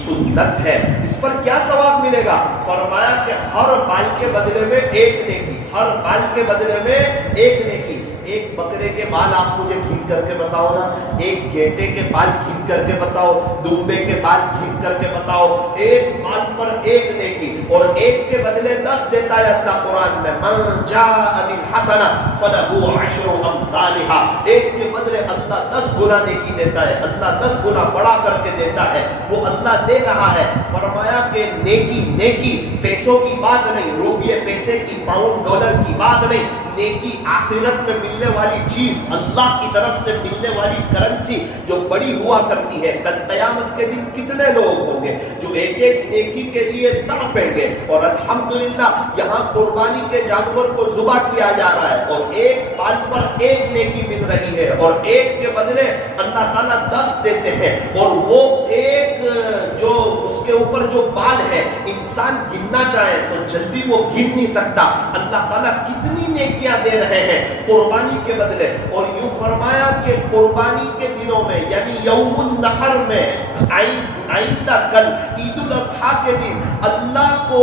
سنت ہے. اس پر کیا ثواب ملے گا؟ فرمایا کہ ہر بال کے بدلے میں 1 نیکی، ہر بال کے بدلے میں 1 نیکی. ایک بکرے کے بال آپ مجھے گھین کر کے بتاؤ نا، ایک گھیٹے کے بال گھین کر کے بتاؤ، دمبے کے بال گھین کر کے بتاؤ. ایک بال پر 1 نیکی اور 1 کے بدلے 10 دیتا ہے اللہ قرآن میں. من جاء بالحسنہ فلہ 10 امثالها. 1 کے بدلے اللہ 10 گنا نیکی دیتا ہے، اللہ 10 گنا بڑا کر کے دیتا ہے. وہ اللہ دے رہا ہے. فرمایا کہ نیکی پیسوں کی بات نہیں، روپیے پیسے کی، پاؤنڈ ڈالر کی بات نہیں. نیکی آخرت میں ملنے والی چیز، اللہ کی طرف سے ملنے والی کرنسی جو بڑی ہوا کرتی ہے. کل قیامت کے دن کتنے لوگ ہوں گے جو ایک نیکی کے لیے تڑپیں گے. اور الحمدللہ یہاں قربانی کے جانور کو ذبح کیا جا رہا ہے اور 1 بال پر 1 نیکی مل رہی ہے اور 1 کے بدلے اللہ تعالیٰ 10 دیتے ہیں. اور وہ ایک جو اس کے اوپر جو بال ہے انسان گننا چاہے تو جلدی وہ گن نہیں سکتا. اللہ تعالیٰ کتنی نیکیاں دے رہے ہیں قربانی کے بدلے. اور یوں فرمایا کہ قربانی کے دنوں میں یعنی یوم النحر میں، آئندہ کل عید الاضحیٰ کے دن اللہ کو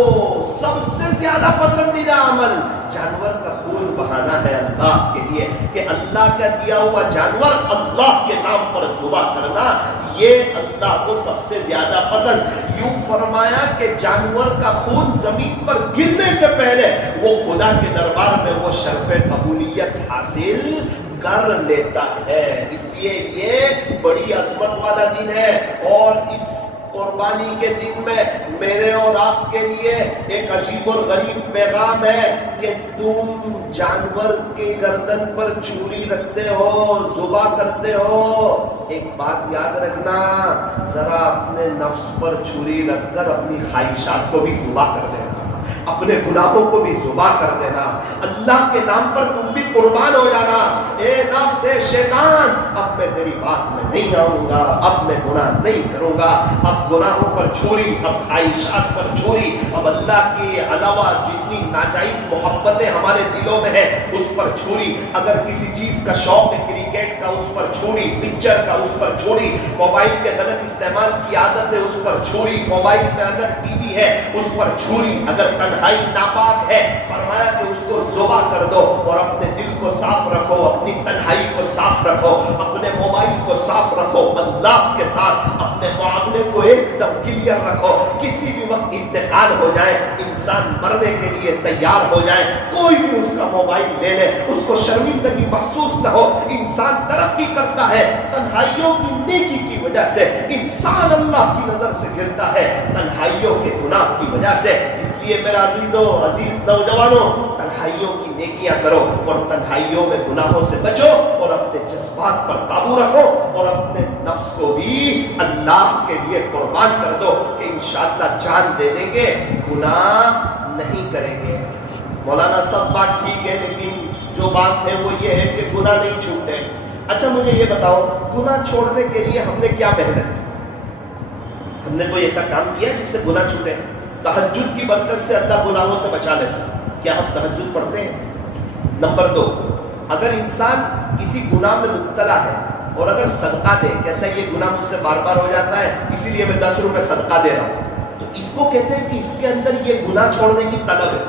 سب سے زیادہ پسندیدہ عمل جانور کا خون بہانا ہے اللہ کے لیے. کہ اللہ کا دیا ہوا جانور اللہ کے نام پر ذبح کرنا، یہ اللہ کو سب سے زیادہ پسند. یوں فرمایا کہ جانور کا خون زمین پر گرنے سے پہلے وہ خدا کے دربار میں وہ شرف قبولیت حاصل کر لیتا ہے. اس لیے یہ بڑی عظمت والا دن ہے. اور اس قربانی کے دن میں میرے اور آپ کے لیے ایک عجیب اور غریب پیغام ہے کہ تم جانور کی گردن پر چھری رکھتے ہو، ذبح کرتے ہو. ایک بات یاد رکھنا، ذرا اپنے نفس پر چھری رکھ کر اپنی خواہشات کو بھی ذبح کر دینا، اپنے گناہوں کو بھی ذبح کر دینا. اللہ کے نام پر تم بھی قربان ہو جانا. اے نفس اے شیطان، اب میں تیری بات میں نہیں آؤں گا، اب میں گناہ نہیں کروں گا. اب گناہوں پر چھری، اب خواہشات پر چھری، اب اللہ کے علاوہ جتنی ناجائز محبتیں ہمارے دلوں میں ہیں اس پر چھری. اگر کسی چیز کا شوق ہے کرکٹ کا اس پر چھری، پکچر کا اس پر چھری، موبائل کے غلط استعمال کی عادت ہے اس پر چھری، موبائل پہ اگر ٹی وی ہے اس پر چھری. اگر تنہائی ناپاک ہے فرمایا کہ اس کو ذبح کر دو اور اپنے دل کو صاف رکھو، اپنی تنہائی کو صاف رکھو، اپنے موبائل کو صاف رکھو، اللہ کے ساتھ اپنے معاملے کو ایک دم کلیئر رکھو. کسی بھی وقت انتقال ہو جائے، انسان مرنے کے لیے تیار ہو جائے، کوئی بھی اس کا موبائل لے لے، اس کو شرمندگی محسوس نہ ہو. انسان ترقی کرتا ہے تنہائیوں کی نیکی کی وجہ سے، انسان اللہ کی نظر سے گرتا ہے تنہائیوں کے گناہ کی وجہ سے. اس لیے میرا عزیز نوجوانوں، تنہائیوں کی نیکیاں کرو اور تنہائیوں میں گناہوں سے بچو اور اپنے جذبات پر قابو رکھو اور اپنے نفس کو بھی اللہ کے لیے قربان کر دو کہ انشاءاللہ جان دے دیں گے، گناہ نہیں کریں گے۔ مولانا سب بات ٹھیک ہے، لیکن جو بات ہے وہ یہ ہے کہ گناہ نہیں چھوٹے۔ اچھا مجھے یہ بتاؤ، گناہ چھوڑنے کے لیے ہم نے کیا محنت کی؟ ہم نے کوئی ایسا کام کیا جس سے گناہ چھوٹے؟ تہجد کی برکت سے اللہ گناہوں سے بچا لیتا ہے۔ کیا ہم تہجد پڑھتے ہیں؟ نمبر 2، اگر انسان کسی گناہ میں مبتلا ہے اور اگر صدقہ دے، کہتا ہے یہ گناہ مجھ سے بار بار ہو جاتا ہے اسی لیے میں 10 روپے صدقہ دے رہا ہوں، تو اس کو کہتے ہیں کہ اس کے اندر یہ گناہ چھوڑنے کی طلب ہے۔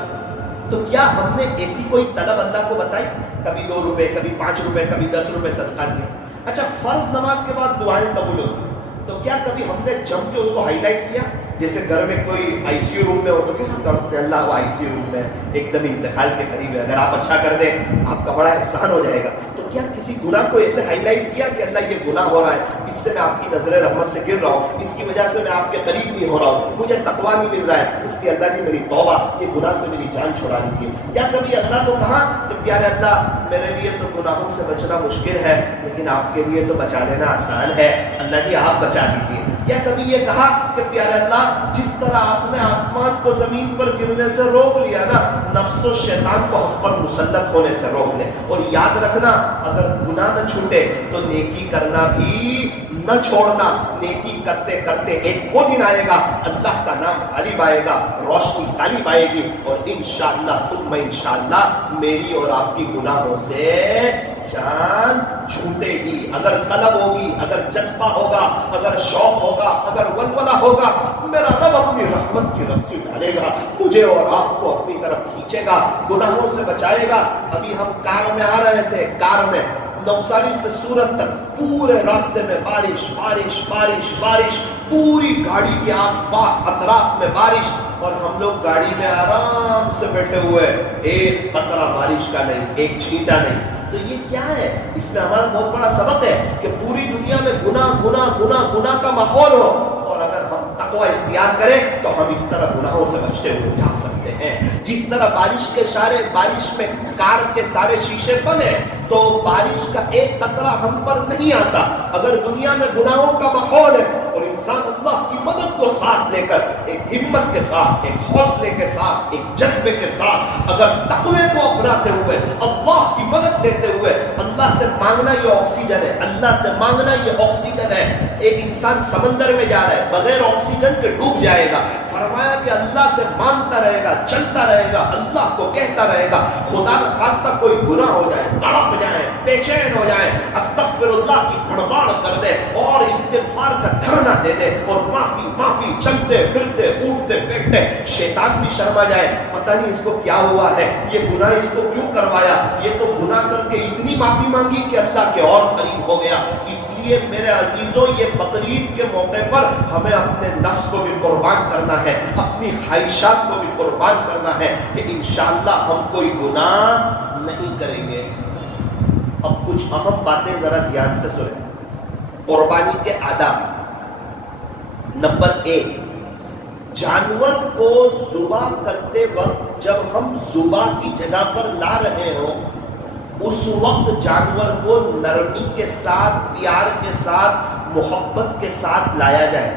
تو کیا ہم نے ایسی کوئی طلب اللہ کو بتائی؟ کبھی 2 روپے، کبھی 5 روپے، کبھی 10 روپے صدقہ دیا۔ اچھا فرض نماز کے بعد دعائیں قبول ہوتی ہیں، تو کیا کبھی ہم نے جم کے اس کو ہائی لائٹ کیا؟ جیسے گھر میں کوئی آئی سی یو روم میں ہو تو کیسا کرتے ہیں، اللہ وہ آئی سی یو روم میں ایک دم انتقال کے قریب ہے، اگر آپ اچھا کر دیں آپ کا بڑا احسان ہو جائے گا۔ تو کیا کسی گناہ کو ایسے ہائی لائٹ کیا کہ اللہ یہ گناہ ہو رہا ہے، اس سے میں آپ کی نظر رحمت سے گر رہا ہوں، اس کی وجہ سے میں آپ کے قریب نہیں ہو رہا ہوں، مجھے تقویٰ نہیں مل رہا ہے، اس کی اللہ کی میری توبہ، یہ گناہ سے میری جان چھڑا لیجیے۔ کیا کبھی اللہ کو کہا کہ پیارے اللہ میرے لیے تو گناہوں سے بچنا مشکل ہے لیکن آپ کے لیے تو بچا لینا آسان ہے، اللہ جی آپ بچا لیجیے؟ کیا کبھی یہ کہا کہ پیارے اللہ جس طرح آپ نے آسمان کو زمین پر گرنے سے روک لیا نا، نفس و شیطان کو ہم پر مسلط ہونے سے روک لے، اور یاد رکھنا اگر گناہ نہ چھوٹے تو نیکی کرنا بھی نہ چھوڑنا۔ نیکی کرتے کرتے ایک وہ دن آئے گا اللہ کا نام غالب آئے گا، روشنی غالب آئے گی، اور انشاءاللہ ثم انشاءاللہ میری اور آپ کی گناہوں سے جان چھوٹے گی۔ اگر طلب ہوگی، اگر جذبہ ہوگا، اگر شوق ہوگا، اگر ولولہ ہوگا، میرا رب اپنی رحمت کی رسی ڈالے گا، مجھے اور آپ کو اپنی طرف کھینچے گا، گناہوں سے بچائے گا۔ ابھی ہم کار میں آ رہے تھے، کار میں نوساری سے سورت تک پورے راستے میں بارش بارش بارش بارش، پوری گاڑی کے آس پاس اطراف میں بارش، اور ہم لوگ گاڑی میں آرام سے بیٹھے ہوئے، ایک قطرہ بارش کا نہیں، ایک چھینٹا نہیں۔ تو یہ کیا ہے؟ اس میں ہمارا بہت بڑا سبق ہے کہ پوری دنیا میں گناہ گناہ گناہ گناہ کا ماحول ہو، اور اگر ہم تقوی اختیار کریں تو ہم اس طرح گناہوں سے بچتے ہوئے جا سکتے ہیں۔ جس طرح بارش میں کار کے سارے شیشے بند ہیں، تو بارش کا ایک قطرہ ہم پر نہیں آتا۔ اگر دنیا میں گناہوں کا ماحول ہے اور انسان اللہ کی مدد کو ساتھ لے کر ایک ہمت کے ساتھ، ایک حوصلے کے ساتھ، ایک جذبے کے ساتھ اگر تقوی کو اپناتے ہوئے، اللہ کی مدد لیتے ہوئے، اللہ سے مانگنا یہ آکسیجن ہے، اللہ سے مانگنا یہ آکسیجن ہے۔ ایک انسان سمندر میں جا رہا ہے، بغیر آکسیجن کے ڈوب جائے گا، فرمایا کہ اللہ سے مانگتا رہے گا، چلتا رہے گا، اللہ کو کہتا رہے گا، خدا نہ خواستہ کوئی گناہ ہو جائے، تڑپ جائے، بے چین ہو جائے، استغفر اللہ کی بھڑبھاڑ کر دے اور استغفار کا دھرنا دے دے اور معافی معافی، چلتے پھرتے اٹھتے بیٹھتے، شیطان بھی شرما جائے، پتہ نہیں اس کو کیا ہوا ہے، یہ گناہ اس کو کیوں کروایا، یہ تو گناہ کر کے اتنی معافی مانگی کہ اللہ کے اور قریب ہو گیا۔ اس لیے میرے عزیزوں، یہ بقرعید کے موقع پر ہمیں اپنے نفس کو بھی قربان کرنا ہے، اپنی خواہشات کو بھی قربان کرنا ہے کہ انشاءاللہ ہم کوئی گناہ نہیں کریں گے۔ اب کچھ اہم باتیں ذرا دھیان سے سنیں۔ قربانی کے آداب۔ نمبر 1، جانور کو ذبح کرتے وقت جب ہم ذبح کی جگہ پر لا رہے ہوں، اس وقت جانور کو نرمی کے ساتھ، پیار کے ساتھ، محبت کے ساتھ لایا جائے۔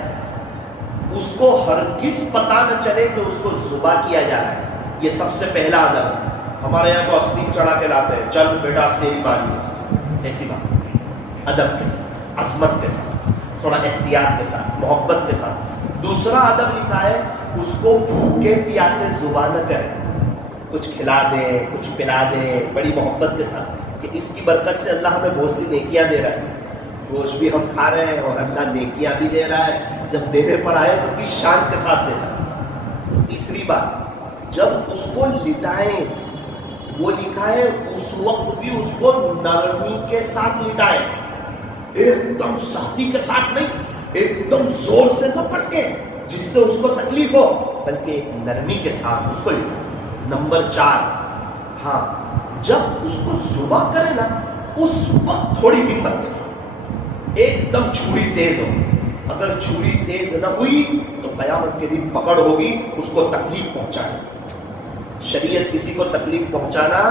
اس کو ہرگز پتہ نہ چلے کہ اس کو ذبح کیا جا رہا ہے۔ یہ سب سے پہلا ادب ہے۔ ہمارے یہاں کو اسلیم چڑھا کے لاتے ہیں، چل بیٹا تیری باری ہے، ایسی بات نہیں، ادب کے ساتھ، عظمت کے ساتھ، تھوڑا احتیاط کے ساتھ، محبت کے ساتھ۔ دوسرا ادب لکھا ہے، اس کو بھوکے پیاسے ذبح نہ کریں، کچھ کھلا دے، کچھ پلا دے، بڑی محبت کے ساتھ، کہ اس کی برکت سے اللہ ہمیں بہت سی نیکیاں دے رہا ہے۔ گوشت بھی ہم کھا رہے ہیں اور اللہ نیکیاں بھی دے رہا ہے، جب دینے پر آئے تو کس شان کے ساتھ دیتا ہے۔ تیسری بات، جب اس کو لٹائیں، وہ لکھا ہے اس وقت بھی اس کو نرمی کے ساتھ لٹائیں، ایک دم سختی کے ساتھ نہیں، ایک دم زور سے نہ پٹکے جس سے اس کو تکلیف ہو، بلکہ ایک نرمی کے ساتھ اس کو لٹائیں۔ نمبر 4، ہاں جب اس کو ذبح کرے نا، اس وقت تھوڑی ہمت کے ساتھ، ایک دم چھری تیز ہو، اگر چھری تیز نہ ہوئی تو قیامت کے دن پکڑ ہوگی، اس کو تکلیف پہنچائے. شریعت کسی کو تکلیف پہنچانا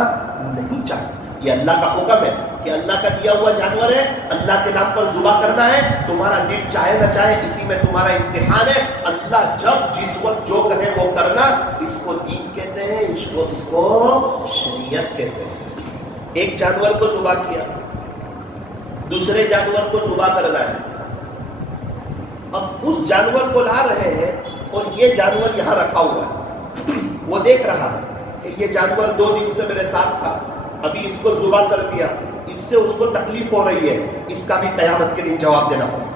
نہیں چاہتی. یہ اللہ کا حکم ہے کہ اللہ کا دیا ہوا جانور ہے، اللہ کے نام پر ذبح کرنا ہے. تمہارا دل چاہے نہ چاہے، اسی میں تمہارا امتحان ہے. اللہ جب جس وقت جو کہے وہ کرنا. اس کو دین کہتے ہیں، اس کو شریعت کہتے ہیں. ایک جانور کو ذبح کیا، دوسرے جانور کو ذبح کرنا ہے. اب اس جانور کو لا رہے ہیں اور یہ جانور یہاں رکھا ہوا ہے. وہ دیکھ رہا ہے کہ یہ جانور 2 دن سے میرے ساتھ تھا، ابھی اس کو ذبح کر دیا، اس سے اس کو تکلیف ہو رہی ہے، اس کا بھی قیامت کے دن جواب دینا ہوگا.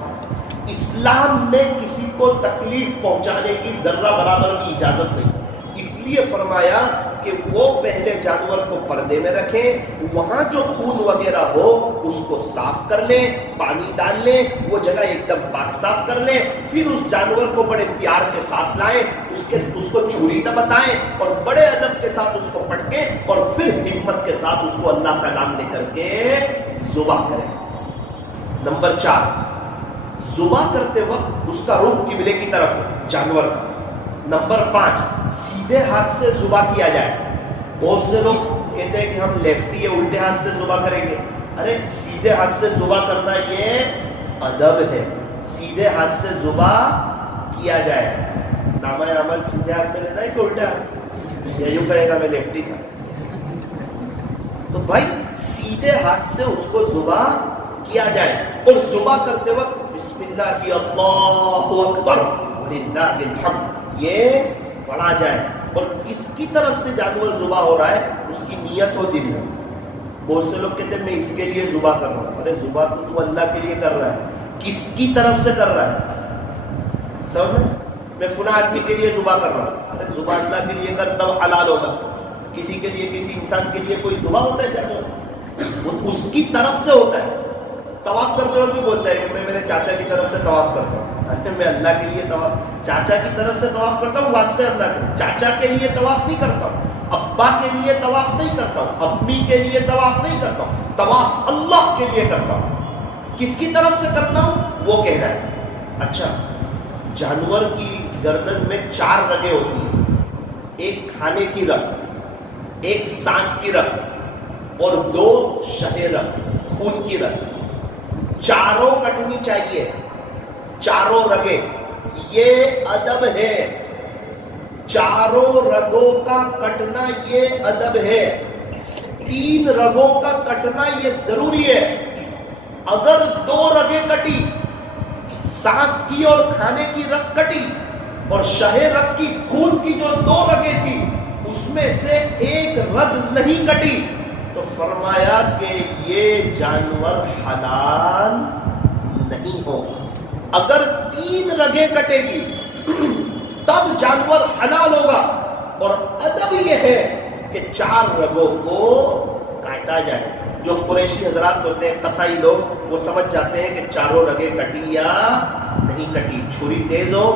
اسلام میں کسی کو تکلیف پہنچانے کی ذرہ برابر کی اجازت نہیں. اس لیے فرمایا کہ وہ پہلے جانور کو پردے میں رکھیں، وہاں جو خون وغیرہ ہو اس کو صاف کر لیں، پانی ڈال لیں، وہ جگہ ایک دم پاک صاف کر لیں. پھر اس جانور کو بڑے پیار کے ساتھ لائیں، اس کو چھری نہ بتائیں اور بڑے ادب کے ساتھ اس کو پٹکیں اور پھر ہمت کے ساتھ اس کو اللہ کا نام لے کر کے ذبح کریں. نمبر 4، ذبح کرتے وقت اس کا رخ قبلے کی طرف جانور کا. نمبر 5، سیدھے ہاتھ سے ذبح کیا جائے. بہت سے لوگ کہتے ہیں کہ ہم لیفٹی یا الٹے ہاتھ سے ذبح کریں گے. ارے سیدھے ہاتھ سے ذبح کرنا یہ ادب ہے. سیدھے ہاتھ سے ذبح کیا جائے. نامہ عمل سیدھے ہاتھ میں لینا ہے کہ الٹے ہاتھ؟ یا یوں کہے گا میں لیفٹی تھا. تو بھائی سیدھے ہاتھ سے اس کو ذبح کیا جائے اور ذبح کرتے وقت بسم اللہ اللہ اکبر وللہ الحمد یہ پڑھا جائے. اور کس کی طرف سے جانور ذبح ہو رہا ہے اس کی نیت ہو دل میں. بہت سے لوگ کہتے ہیں میں اس کے لیے ذبح کر رہا ہوں. ارے ذبح تو اللہ کے لیے کر رہا ہے، کس کی طرف سے کر رہا ہے؟ سمجھ میں فلاں آدمی کے لیے ذبح کر رہا ہوں. ارے ذبح اللہ کے لیے کر تب حلال ہوگا. کسی کے لیے، کسی انسان کے لیے کوئی ذبح ہوتا ہے جانور؟ وہ اس کی طرف سے ہوتا ہے. طواف کرتے وقت بھی بولتا ہے کہ میں میرے چاچا کی طرف سے طواف کرتا ہوں. میں اللہ کے لیے طواف، چاچا کی طرف سے طواف کرتا ہوں واسطے اللہ کے. چاچا کے لیے طواف نہیں کرتا ہوں، ابا کے لیے طواف نہیں کرتا ہوں، امی کے لیے طواف نہیں کرتا ہوں. طواف اللہ کے لیے کرتا ہوں. کس کی طرف سے کرتا ہوں وہ کہنا ہے. اچھا، جانور کی گردن میں 4 رگیں ہوتی ہیں. ایک کھانے کی رگ، ایک سانس کی رگ اور 2 شہ رگ، خون کی رگ. چاروں کٹنی چاہیے، چاروں رگیں. یہ ادب ہے. چاروں رگوں کا کٹنا یہ ادب ہے. 3 رگوں کا کٹنا یہ ضروری ہے. اگر 2 رگیں کٹی، سانس کی اور کھانے کی رگ کٹی اور شہ رگ کی خون کی جو 2 رگیں تھی اس میں سے ایک رگ نہیں کٹی تو فرمایا کہ یہ جانور حلال نہیں ہوگا. اگر 3 رگیں کٹے گی تب جانور حلال ہوگا. اور ادب یہ ہے کہ 4 رگوں کو کاٹا جائے. جو قریشی حضرات ہوتے ہیں، قصائی لوگ، وہ سمجھ جاتے ہیں کہ چاروں رگیں کٹی یا نہیں کٹی. چھری تیز ہو،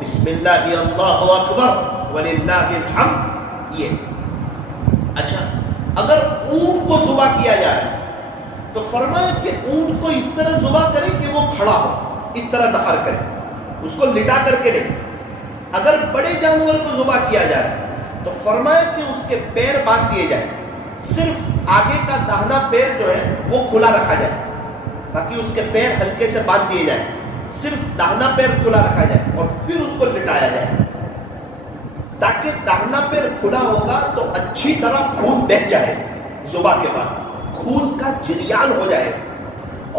بسم اللہ اللہ اکبر وللہ الحمد یہ. اچھا، اگر اونٹ کو ذبح کیا جائے تو فرمایا کہ اونٹ کو اس طرح ذبح کرے کہ وہ کھڑا ہو، اس طرح نہر کرے، اس کو لٹا کر کے نہیں. اگر بڑے جانور کو ذبح کیا جائے تو فرمایا کہ اس کے پیر باندھ دیے جائیں. صرف آگے کا داہنا پیر جو ہے وہ کھلا رکھا جائے، تاکہ اس کے پیر ہلکے سے باندھ دیے جائیں. صرف داہنا پیر کھلا رکھا جائے اور پھر اس کو لٹایا جائے، تاکہ داہنا پیر کھلا ہوگا تو اچھی طرح خون بہہ جائے. ذبح کے بعد خون کا جریان ہو جائے.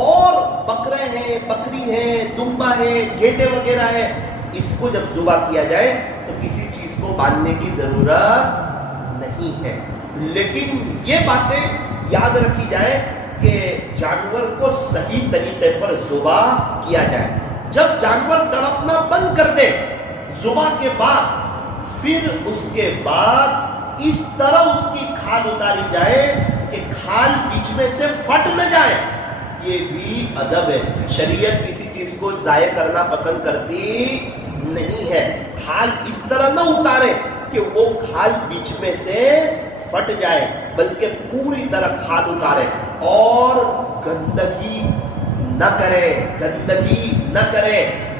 اور بکرے ہیں، بکری ہے، دمبا ہے، گھیٹے وغیرہ ہے، اس کو جب ذبح کیا جائے تو کسی چیز کو باندھنے کی ضرورت نہیں ہے. لیکن یہ باتیں یاد رکھی جائے کہ جانور کو صحیح طریقے پر ذبح کیا جائے. جب جانور تڑپنا بند کر دے ذبح کے بعد، پھر اس کے بعد اس طرح اس کی کھال اتاری جائے کہ کھال بیچ میں سے پھٹ نہ جائے. یہ بھی ادب ہے. شریعت کسی چیز کو ضائع کرنا پسند کرتی نہیں ہے. کھال اس طرح نہ اتارے کہ وہ کھال بیچ میں سے پھٹ جائے، بلکہ پوری طرح کھال اتارے. اور گندگی نہ کرے، گندگی نہ کرے.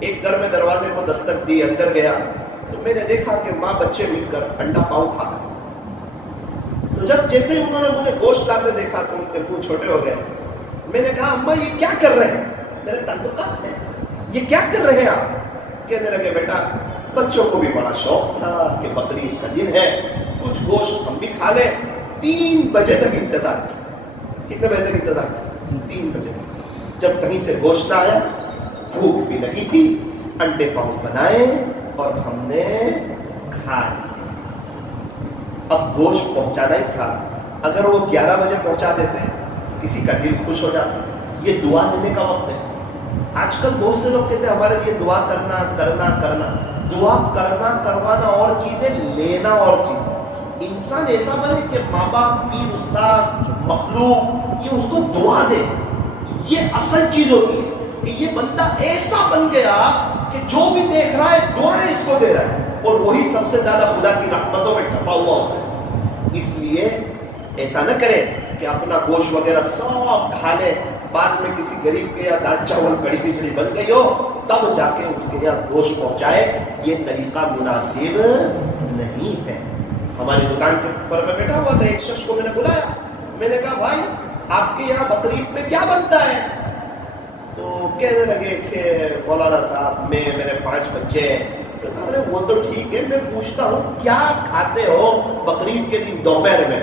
ایک گھر میں دروازے کو دستک دی، اندر گیا تو میں نے دیکھا کہ ماں بچے مل کر انڈا پاؤ کھا رہے۔ تو جب جیسے ہی انہوں نے مجھے گوشت لاتے دیکھا تو ان کے منہ چھوٹے ہو گئے۔ میں نے کہا اماں یہ کیا کر رہے ہیں؟ میرے تعلقات ہیں، یہ کیا کر رہے ہیں آپ؟ کہنے لگے بیٹا بچوں کو بھی بڑا شوق تھا کہ بقرعید کا دن ہے، کچھ گوشت ہم بھی کھا لیں۔ 3 بجے تک انتظار کیا۔ کتنے بجے تک انتظار کیا؟ 3 بجے تک۔ جب کہیں سے گوشت نہ آیا، بھوک بھی لگی تھی، انڈے پاؤ بنائے اور ہم نے کھا لیے۔ اب گوشت پہنچانا ہی تھا، اگر وہ 11 بجے پہنچا دیتے کسی کا دل خوش ہو جاتا۔ یہ دعا لینے کا وقت ہے۔ آج کل بہت سے لوگ کہتے ہیں ہمارے لیے دعا کرنا کرنا کرنا۔ دعا کرنا کروانا اور چیزیں، لینا اور چیزیں۔ انسان ایسا بنے کہ ماں باپ، پیر، استاد، مخلوق یہ اس کو دعا دے، یہ اصل چیز ہوتی ہے کہ یہ بندہ ایسا بن گیا کہ جو بھی دیکھ رہا ہے دعائیں اس کو دے رہا ہے، اور وہی سب سے زیادہ خدا کی رحمتوں میں ٹھپا ہوا ہوتا ہے۔ اس لیے ایسا نہ کریں کہ اپنا گوشت وغیرہ سب کھا لیں، بعد میں کسی غریب کے یا دال چاول کڑی کھچڑی بن گئی ہو تب جا کے اس کے یہاں گوشت پہنچائے۔ یہ طریقہ مناسب نہیں ہے۔ ہماری دکان کے اوپر میں بیٹھا ہوا تھا، ایک شخص کو میں نے بلایا، میں نے کہا بھائی آپ کے یہاں بقرعید میں کیا بنتا ہے؟ تو کہنے لگے کہ مولانا صاحب میرے 5 بچے ہیں۔ ارے وہ تو ٹھیک ہے، میں پوچھتا ہوں کیا کھاتے ہو بقرعید کے دن دوپہر میں؟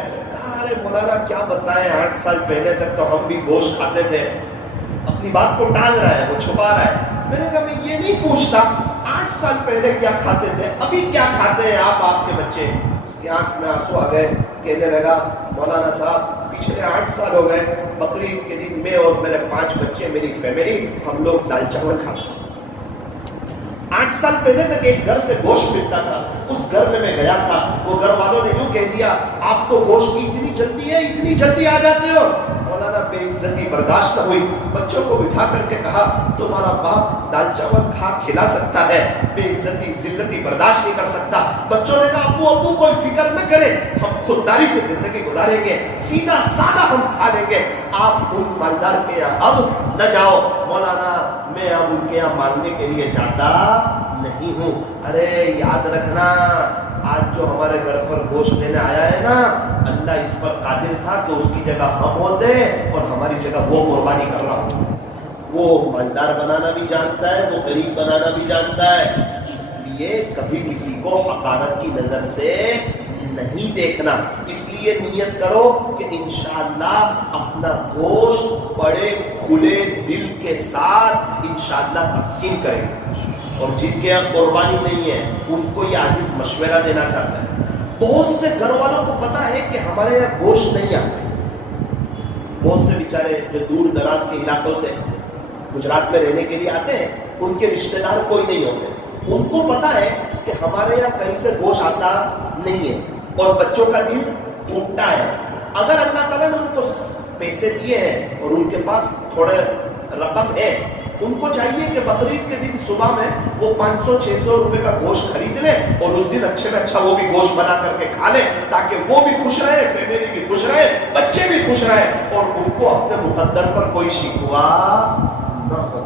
ارے مولانا کیا بتائیں، 8 سال پہلے تک تو ہم بھی گوشت کھاتے تھے۔ اپنی بات کو ٹال رہا ہے، وہ چھپا رہا ہے۔ میں نے کہا میں یہ نہیں پوچھتا 8 سال پہلے کیا کھاتے تھے، ابھی کیا کھاتے ہیں آپ کے بچے؟ اس کی آنکھ میں آنسو آ گئے، کہنے لگا مولانا صاحب پچھلے 8 سال ہو گئے، بقرعید کے دن میں اور میرے 5 بچے، میری فیملی، ہم لوگ دال چاول کھاتے ہیں۔ 8 سال پہلے تک ایک گھر سے گوشت ملتا تھا، اس گھر میں گیا تھا، وہ گھر والوں نے یوں کہہ دیا آپ کو گوشت کی اتنی جلدی ہے، اتنی جلدی آ جاتے ہو۔ مولانا بے عزتی برداشت نہ ہوئی، بچوں کو بٹھا کر کے کہا تمہارا باپ دال چاول کھلا سکتا ہے، بے عزتی ذلتی برداشت نہیں کر سکتا۔ بچوں نے کہا ابو کوئی فکر نہ کرے، ہم خودداری سے زندگی گزاریں گے، سیدھا سادہ ہم کھا لیں گے، آپ ان مالدار کے یہاں اب نہ جاؤ۔ مولانا میں اب ان کے یہاں مانگنے کے لیے جاتا نہیں ہوں۔ ارے یاد رکھنا آج جو ہمارے گھر پر گوشت لینے آیا ہے نا، اللہ اس پر قادر تھا کہ اس کی جگہ ہم ہوتے اور ہماری جگہ وہ قربانی کر رہا ہوں۔ وہ مالدار بنانا بھی جانتا ہے، وہ غریب بنانا بھی جانتا ہے۔ اس لیے کبھی کسی کو حقارت کی نظر سے نہیں دیکھنا۔ اس لیے نیت کرو کہ انشاءاللہ اپنا گوشت بڑے کھلے دل کے ساتھ انشاءاللہ تقسیم کریں گے، اور جن کے یہاں قربانی نہیں ہے ان کو یہ عاجز مشورہ دینا چاہتا ہے۔ بہت سے گھر والوں کو پتا ہے کہ ہمارے یہاں گوشت نہیں آتا ہے، بہت سے بیچارے جو دور دراز کے علاقوں سے گجرات میں رہنے کے لیے آتے ہیں، ان کے رشتہ دار کوئی نہیں ہوتے، ان کو پتا ہے کہ ہمارے یہاں کہیں سے گوشت آتا نہیں ہے، اور بچوں کا دل ٹوٹتا ہے۔ اگر اللہ تعالیٰ نے ان کو پیسے دیے ہیں اور ان کے پاس تھوڑے رقم ہے، ان کو چاہیے کہ بقرعید کے دن صبح میں وہ 500-600 روپے کا گوشت خرید لے، اور اس دن اچھے میں اچھا وہ بھی گوشت بنا کر کے کھا لے، تاکہ وہ بھی خوش رہے، فیملی بھی خوش رہے، بچے بھی خوش رہے، اور ان کو اپنے مقدر پر کوئی شکوہ نہ ہو۔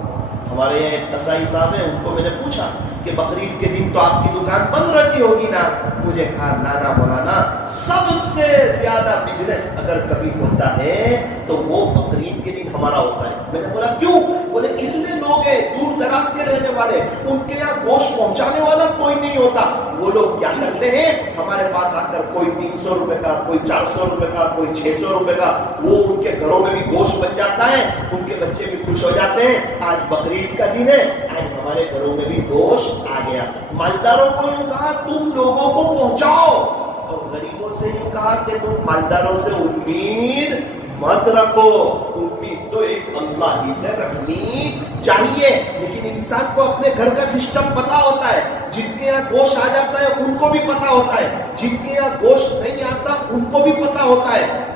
ہمارے یہاں ایک قصائی صاحب ہیں، ان کو میں نے پوچھا کہ بقرعید کے دن تو آپ کی دکان بند رہتی ہوگی نا؟ مجھے کہا نانا مولانا سب سے زیادہ بزنس اگر کبھی ہوتا ہے تو وہ بقرعید کے دن ہمارا ہوتا ہے۔ میں نے بولا کیوں؟ بولے کتنے لوگ ہیں دور دراز کے رہنے والے، ان کے یہاں گوشت پہنچانے والا کوئی نہیں ہوتا، وہ لوگ کیا کرتے ہیں ہمارے پاس آ کر کوئی 300 روپے کا، کوئی 400 روپے کا، کوئی 600 روپے کا، وہ ان کے گھروں میں بھی گوشت بن جاتا ہے، ان کے بچے بھی خوش ہو جاتے ہیں، آج بقرعید کا دن ہے، آج ہمارے گھروں میں بھی گوشت آ گیا۔ مالداروں کو یوں کہا تم لوگوں کو پہنچاؤ، اور غریبوں سے یوں کہا کہ تم مالداروں سے امید مت رکھو، امید تو ایک اللہ ہی سے رکھنی چاہیے۔ لیکن انسان کو اپنے گھر کا سسٹم پتا ہوتا ہے، جس کے یہاں گوشت آ جاتا ہے ان کو بھی پتا ہوتا ہے، جن کے یہاں گوشت نہیں آتا ان کو بھی پتا ہوتا ہے،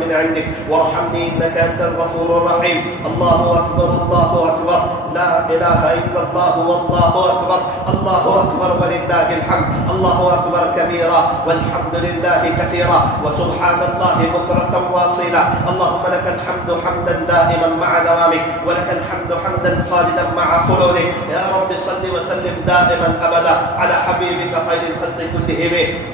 من عندك وارحمني إنك أنت الغفور الرحيم. الله أكبر الله أكبر لا إله إلا الله والله أكبر الله أكبر ولله الحمد. الله أكبر كبيرا والحمد لله كثيرا وسبحان الله بكرة واصيلا. اللهم لك الحمد حمدا دائما مع دوامك ولك الحمد حمدا خالدا مع خلودك. يا رب صل وسلم دائما أبدا على حبيبك خير الخلق كلهم.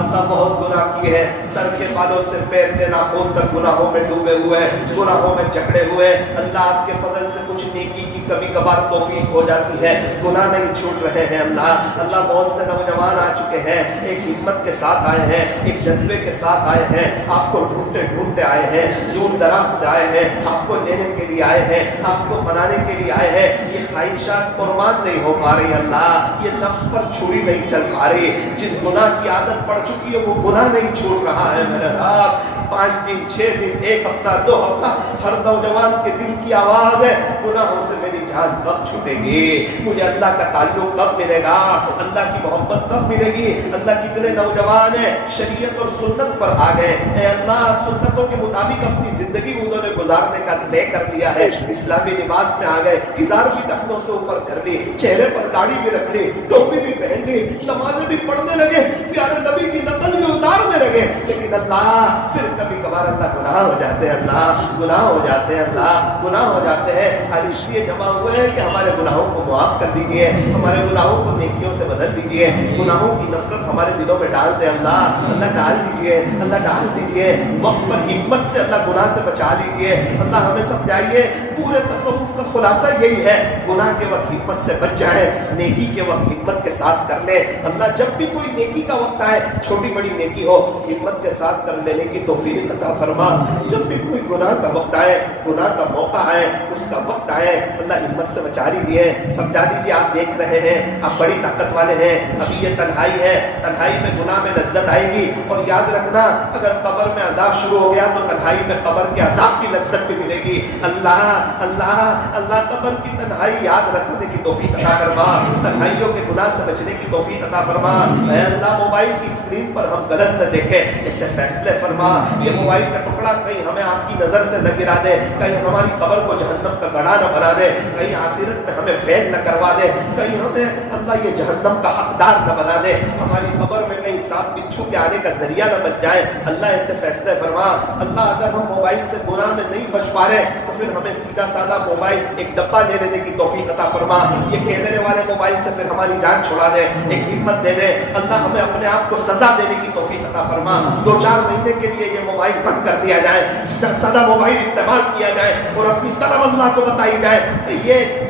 اللہ بہت گناہ کیے ہیں، سر کے بالوں سے پیر کے ناخن تک گناہوں میں ڈوبے ہوئے، گناہوں میں جکڑے ہوئے۔ اللہ آپ کے فضل سے کچھ نیکی کی کبھی کبھار توفیق ہو جاتی ہے، گناہ نہیں چھوٹ رہے ہیں اللہ بہت سے نوجوان آ چکے ہیں، ایک ہمت کے ساتھ آئے ہیں، ایک جذبے کے ساتھ آئے ہیں، آپ کو ڈھونڈتے ڈھونڈتے آئے ہیں، دور دراز سے آئے ہیں، آپ کو لینے کے لیے آئے ہیں، آپ کو بنانے کے لیے آئے ہیں۔ یہ خواہشات قربان نہیں ہو پا رہی اللہ، یہ نفس پر چھری نہیں چل پا رہی، جس گناہ کی عادت پڑ چکی ہے وہ گناہ نہیں چھوڑ رہا ہے میرے رب۔ 5 دن 6 دن 1 ہفتہ 2 ہفتہ ہر نوجوان کے دل کی آواز ہے، گناہوں سے میری جان کب چھوٹے گی، مجھے اللہ کا تعلق کب ملے گا، اللہ کی محبت کب ملے گی۔ اللہ کتنے نوجوان ہیں شریعت اور سنت پر آ گئے، اے اللہ سنتوں کے مطابق اپنی زندگی انہوں نے گزارنے کا طے کر لیا ہے، اسلامی لباس میں آ گئے، ازار بھی ٹخنوں سے اوپر کر لی، چہرے پر داڑھی بھی رکھ لی، ٹوپی بھی پہن لی، نمازیں بھی پڑھنے لگے، پیارے نبی کی نقل بھی اتارنے لگے، لیکن اللہ پھر کبھی کبھار اللہ گناہ ہو جاتے ہیں، اللہ گناہ ہو جاتے ہیں، اللہ گناہ ہو جاتے ہیں۔ آج اس لیے جمع ہوئے ہیں کہ ہمارے گناہوں کو معاف کر دیجئے، ہمارے گناہوں کو نیکیوں سے بدل دیجئے، گناہوں کی نفرت ہمارے دلوں میں ڈال دے اللہ ڈال دیجئے، اللہ ڈال دیجئے، وقت پر ہمت سے اللہ گناہ سے بچا لیجئے، اللہ ہمیں سمجھائیے۔ پورے تصوف کا خلاصہ یہی ہے، گناہ کے وقت ہمت سے بچ جائیں، نیکی کے وقت ہمت کے ساتھ کر لیں۔ اللہ جب بھی کوئی نیکی کا وقت آئے، چھوٹی بڑی نیکی ہو، ہمت کے ساتھ کر لینے کی توفیق عطا فرما۔ جب بھی کوئی گناہ کا وقت آئے، گناہ کا موقع آئے، اس کا وقت آئے، اللہ ہمت سے بچا لیجیے، سمجھا دیجیے آپ دیکھ رہے ہیں، آپ بڑی طاقت والے ہیں، ابھی یہ تنہائی ہے، تنہائی میں گناہ میں لذت آئے گی، اور یاد رکھنا اگر قبر میں عذاب شروع ہو گیا تو تنہائی میں قبر کے عذاب کی لذت بھی ملے گی۔ اللہ قبر کی تنہائی یاد رکھنے کی توفیق عطا فرما، تنہائیوں کے گناہ سے بچنے کی توفیق عطا فرما۔ اے اللہ موبائل کی اسکرین پر ہم غلط نہ دیکھیں، ایسے فیصلے فرما، یہ موبائل کا ٹکڑا کہیں ہمیں آپ کی نظر سے نہ گرا دے، کہیں ہماری قبر کو جہنم کا گڑھا نہ بنا دے، کہیں آخرت میں ہمیں فیل نہ کروا دے، کہیں ہمیں اللہ یہ جہنم کا حقدار نہ بنا دے، ہماری قبر میں کہیں سانپ بچھو کے آنے کا ذریعہ نہ بن جائے۔ اللہ ایسے فیصلے فرما۔ اللہ اگر ہم موبائل سے گناہ میں نہیں بچ پا رہے تو پھر ہمیں سیدھا سادہ موبائل ایک ڈبہ لے لینے کی توفیق عطا فرما، یہ کیمرے والے موبائل سے پھر ہماری جان چھڑا دے، ایک ہمت دے دے۔ اللہ ہمیں اپنے آپ کو سزا دینے کی توفیق عطا فرما، 2-4 مہینے کے لیے یہ موبائل بند کر دیا جائے، سیدھا سادہ موبائل استعمال کیا جائے اور اپنی طلب اللہ کو بتائی جائے۔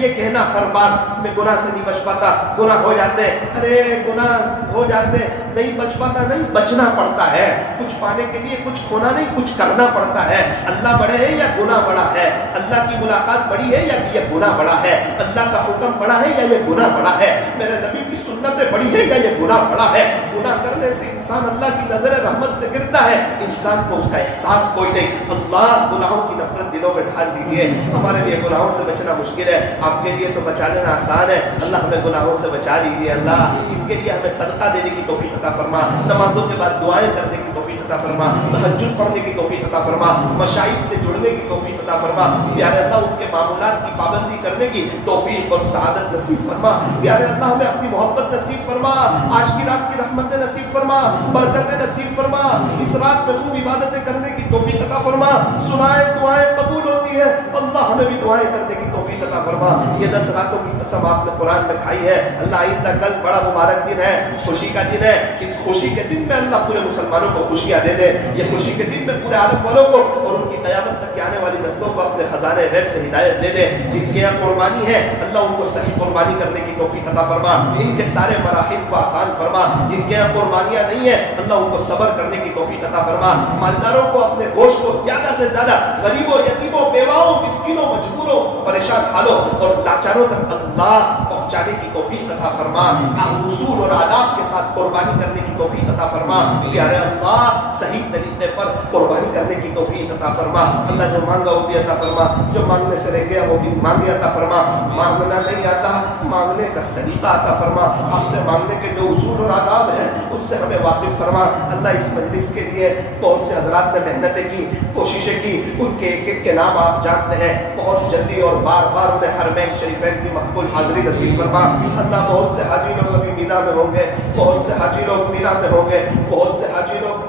یہ کہنا ہر بار میں گناہ سے نہیں بچ پاتا، گناہ ہو جاتے ہیں، ارے گناہ ہو جاتے ہیں، نہیں بچ پاتا، نہیں بچنا پڑتا ہے، کچھ پانے کے لیے کچھ کھونا نہیں کچھ کرنا پڑتا ہے۔ اللہ بڑے ہے یا گناہ بڑا ہے، اللہ کی ملاقات بڑی ہے یا یہ گناہ بڑا ہے، اللہ کا حکم بڑا ہے یا یہ گناہ بڑا ہے، میرے نبی کی سنتیں بڑی ہے یا یہ گناہ بڑا ہے۔ گناہ کرنے سے انسان اللہ کی نظر رحمت سے گرتا ہے، انسان کو اس کا احساس کوئی نہیں۔ اللہ گناہوں کی نفرت دلوں میں ڈال دیجیے، ہمارے لیے گناہوں سے بچنا مشکل ہے، آپ کے لیے تو بچا لینا آسان ہے۔ اللہ ہمیں گناہوں سے بچا لیجیے، اللہ اس کے لیے ہمیں صدقہ دینے کی توفیق عطا فرما، نمازوں کے بعد دعائیں کرنے کی توفیق عطا فرما، تہجد پڑھنے کی توفیق عطا فرما، مشائخ سے جڑنے کی توفیق عطا فرما، پیارے اللہ ان کے معمولات کی پابندی کرنے کی توفیق اور سعادت نصیب فرما، پیارے اللہ ہمیں اپنی محبت نصیب فرما، آج کی رات کی رحمتیں نصیب فرما، برکتیں نصیب فرما، اس رات میں خوب عبادتیں کرنے کی توفیق عطا فرما، سنائے دعائیں قبول ہوتی ہیں، اللہ ہمیں بھی دعائیں کرنے کی توفیق عطا فرما۔ یہ 10 راتوں کی قسم آپ نے قرآن میں کھائی ہے، اللہ آئندہ کل بڑا مبارک دن ہے، خوشی کا دن ہے، اس خوشی کے دن میں اللہ پورے مسلمانوں کو خوشیاں دے دے، یہ خوشی کے دن میں پورے عالم والوں کو اور ان کی قیامت تک کے آنے والی نسلوں کو اپنے خزانے غیب سے ہدایت دے دے، جن کے یہاں قربانی ہے اللہ ان کو صحیح قربانی کرنے کی توفیق عطا فرما، ان کے سارے مراحل کو آسان فرما، جن کے یہاں قربانیاں نہیں ہیں اللہ ان کو صبر کرنے کی توفیق عطا فرما، مالداروں کو اپنے گوشت کو زیادہ سے زیادہ غریبوں یتیموں بیواؤں مسکینوں مجبوروں پریشان حالوں اور لاچاروں تک اللہ پہنچانے کی توفیق عطا فرما، اصول اور آداب کے ساتھ قربانی کرنے کی توفیق عطا فرما، پیارے اللہ صحیح طریقے پر قربانی کرنے کی توفیق عطا فرما، اللہ جو مانگا وہ بھی عطا فرما، جو مانگنے سے رہ گیا وہ بھی مانگے عطا فرما، مانگنا نہیں آتا مانگنے کا سلیقہ عطا فرما، آپ سے مانگنے کے جو اصول اور آداب ہیں اس سے ہمیں واقف فرما، اللہ اس مجلس کے لیے بہت سے حضرات نے محنتیں کی کوششیں کی، ان کے ایک ایک کے نام آپ جانتے ہیں، بہت جلدی اور بار بار انہیں حرمین شریفین کی مقبول حاضری نصیب فرما، اللہ بہت سے حاجی لوگ ابھی مینا میں ہوں گے، بہت سے حاجی لوگ مینا میں ہوں گے، بہت سے حاجی لوگ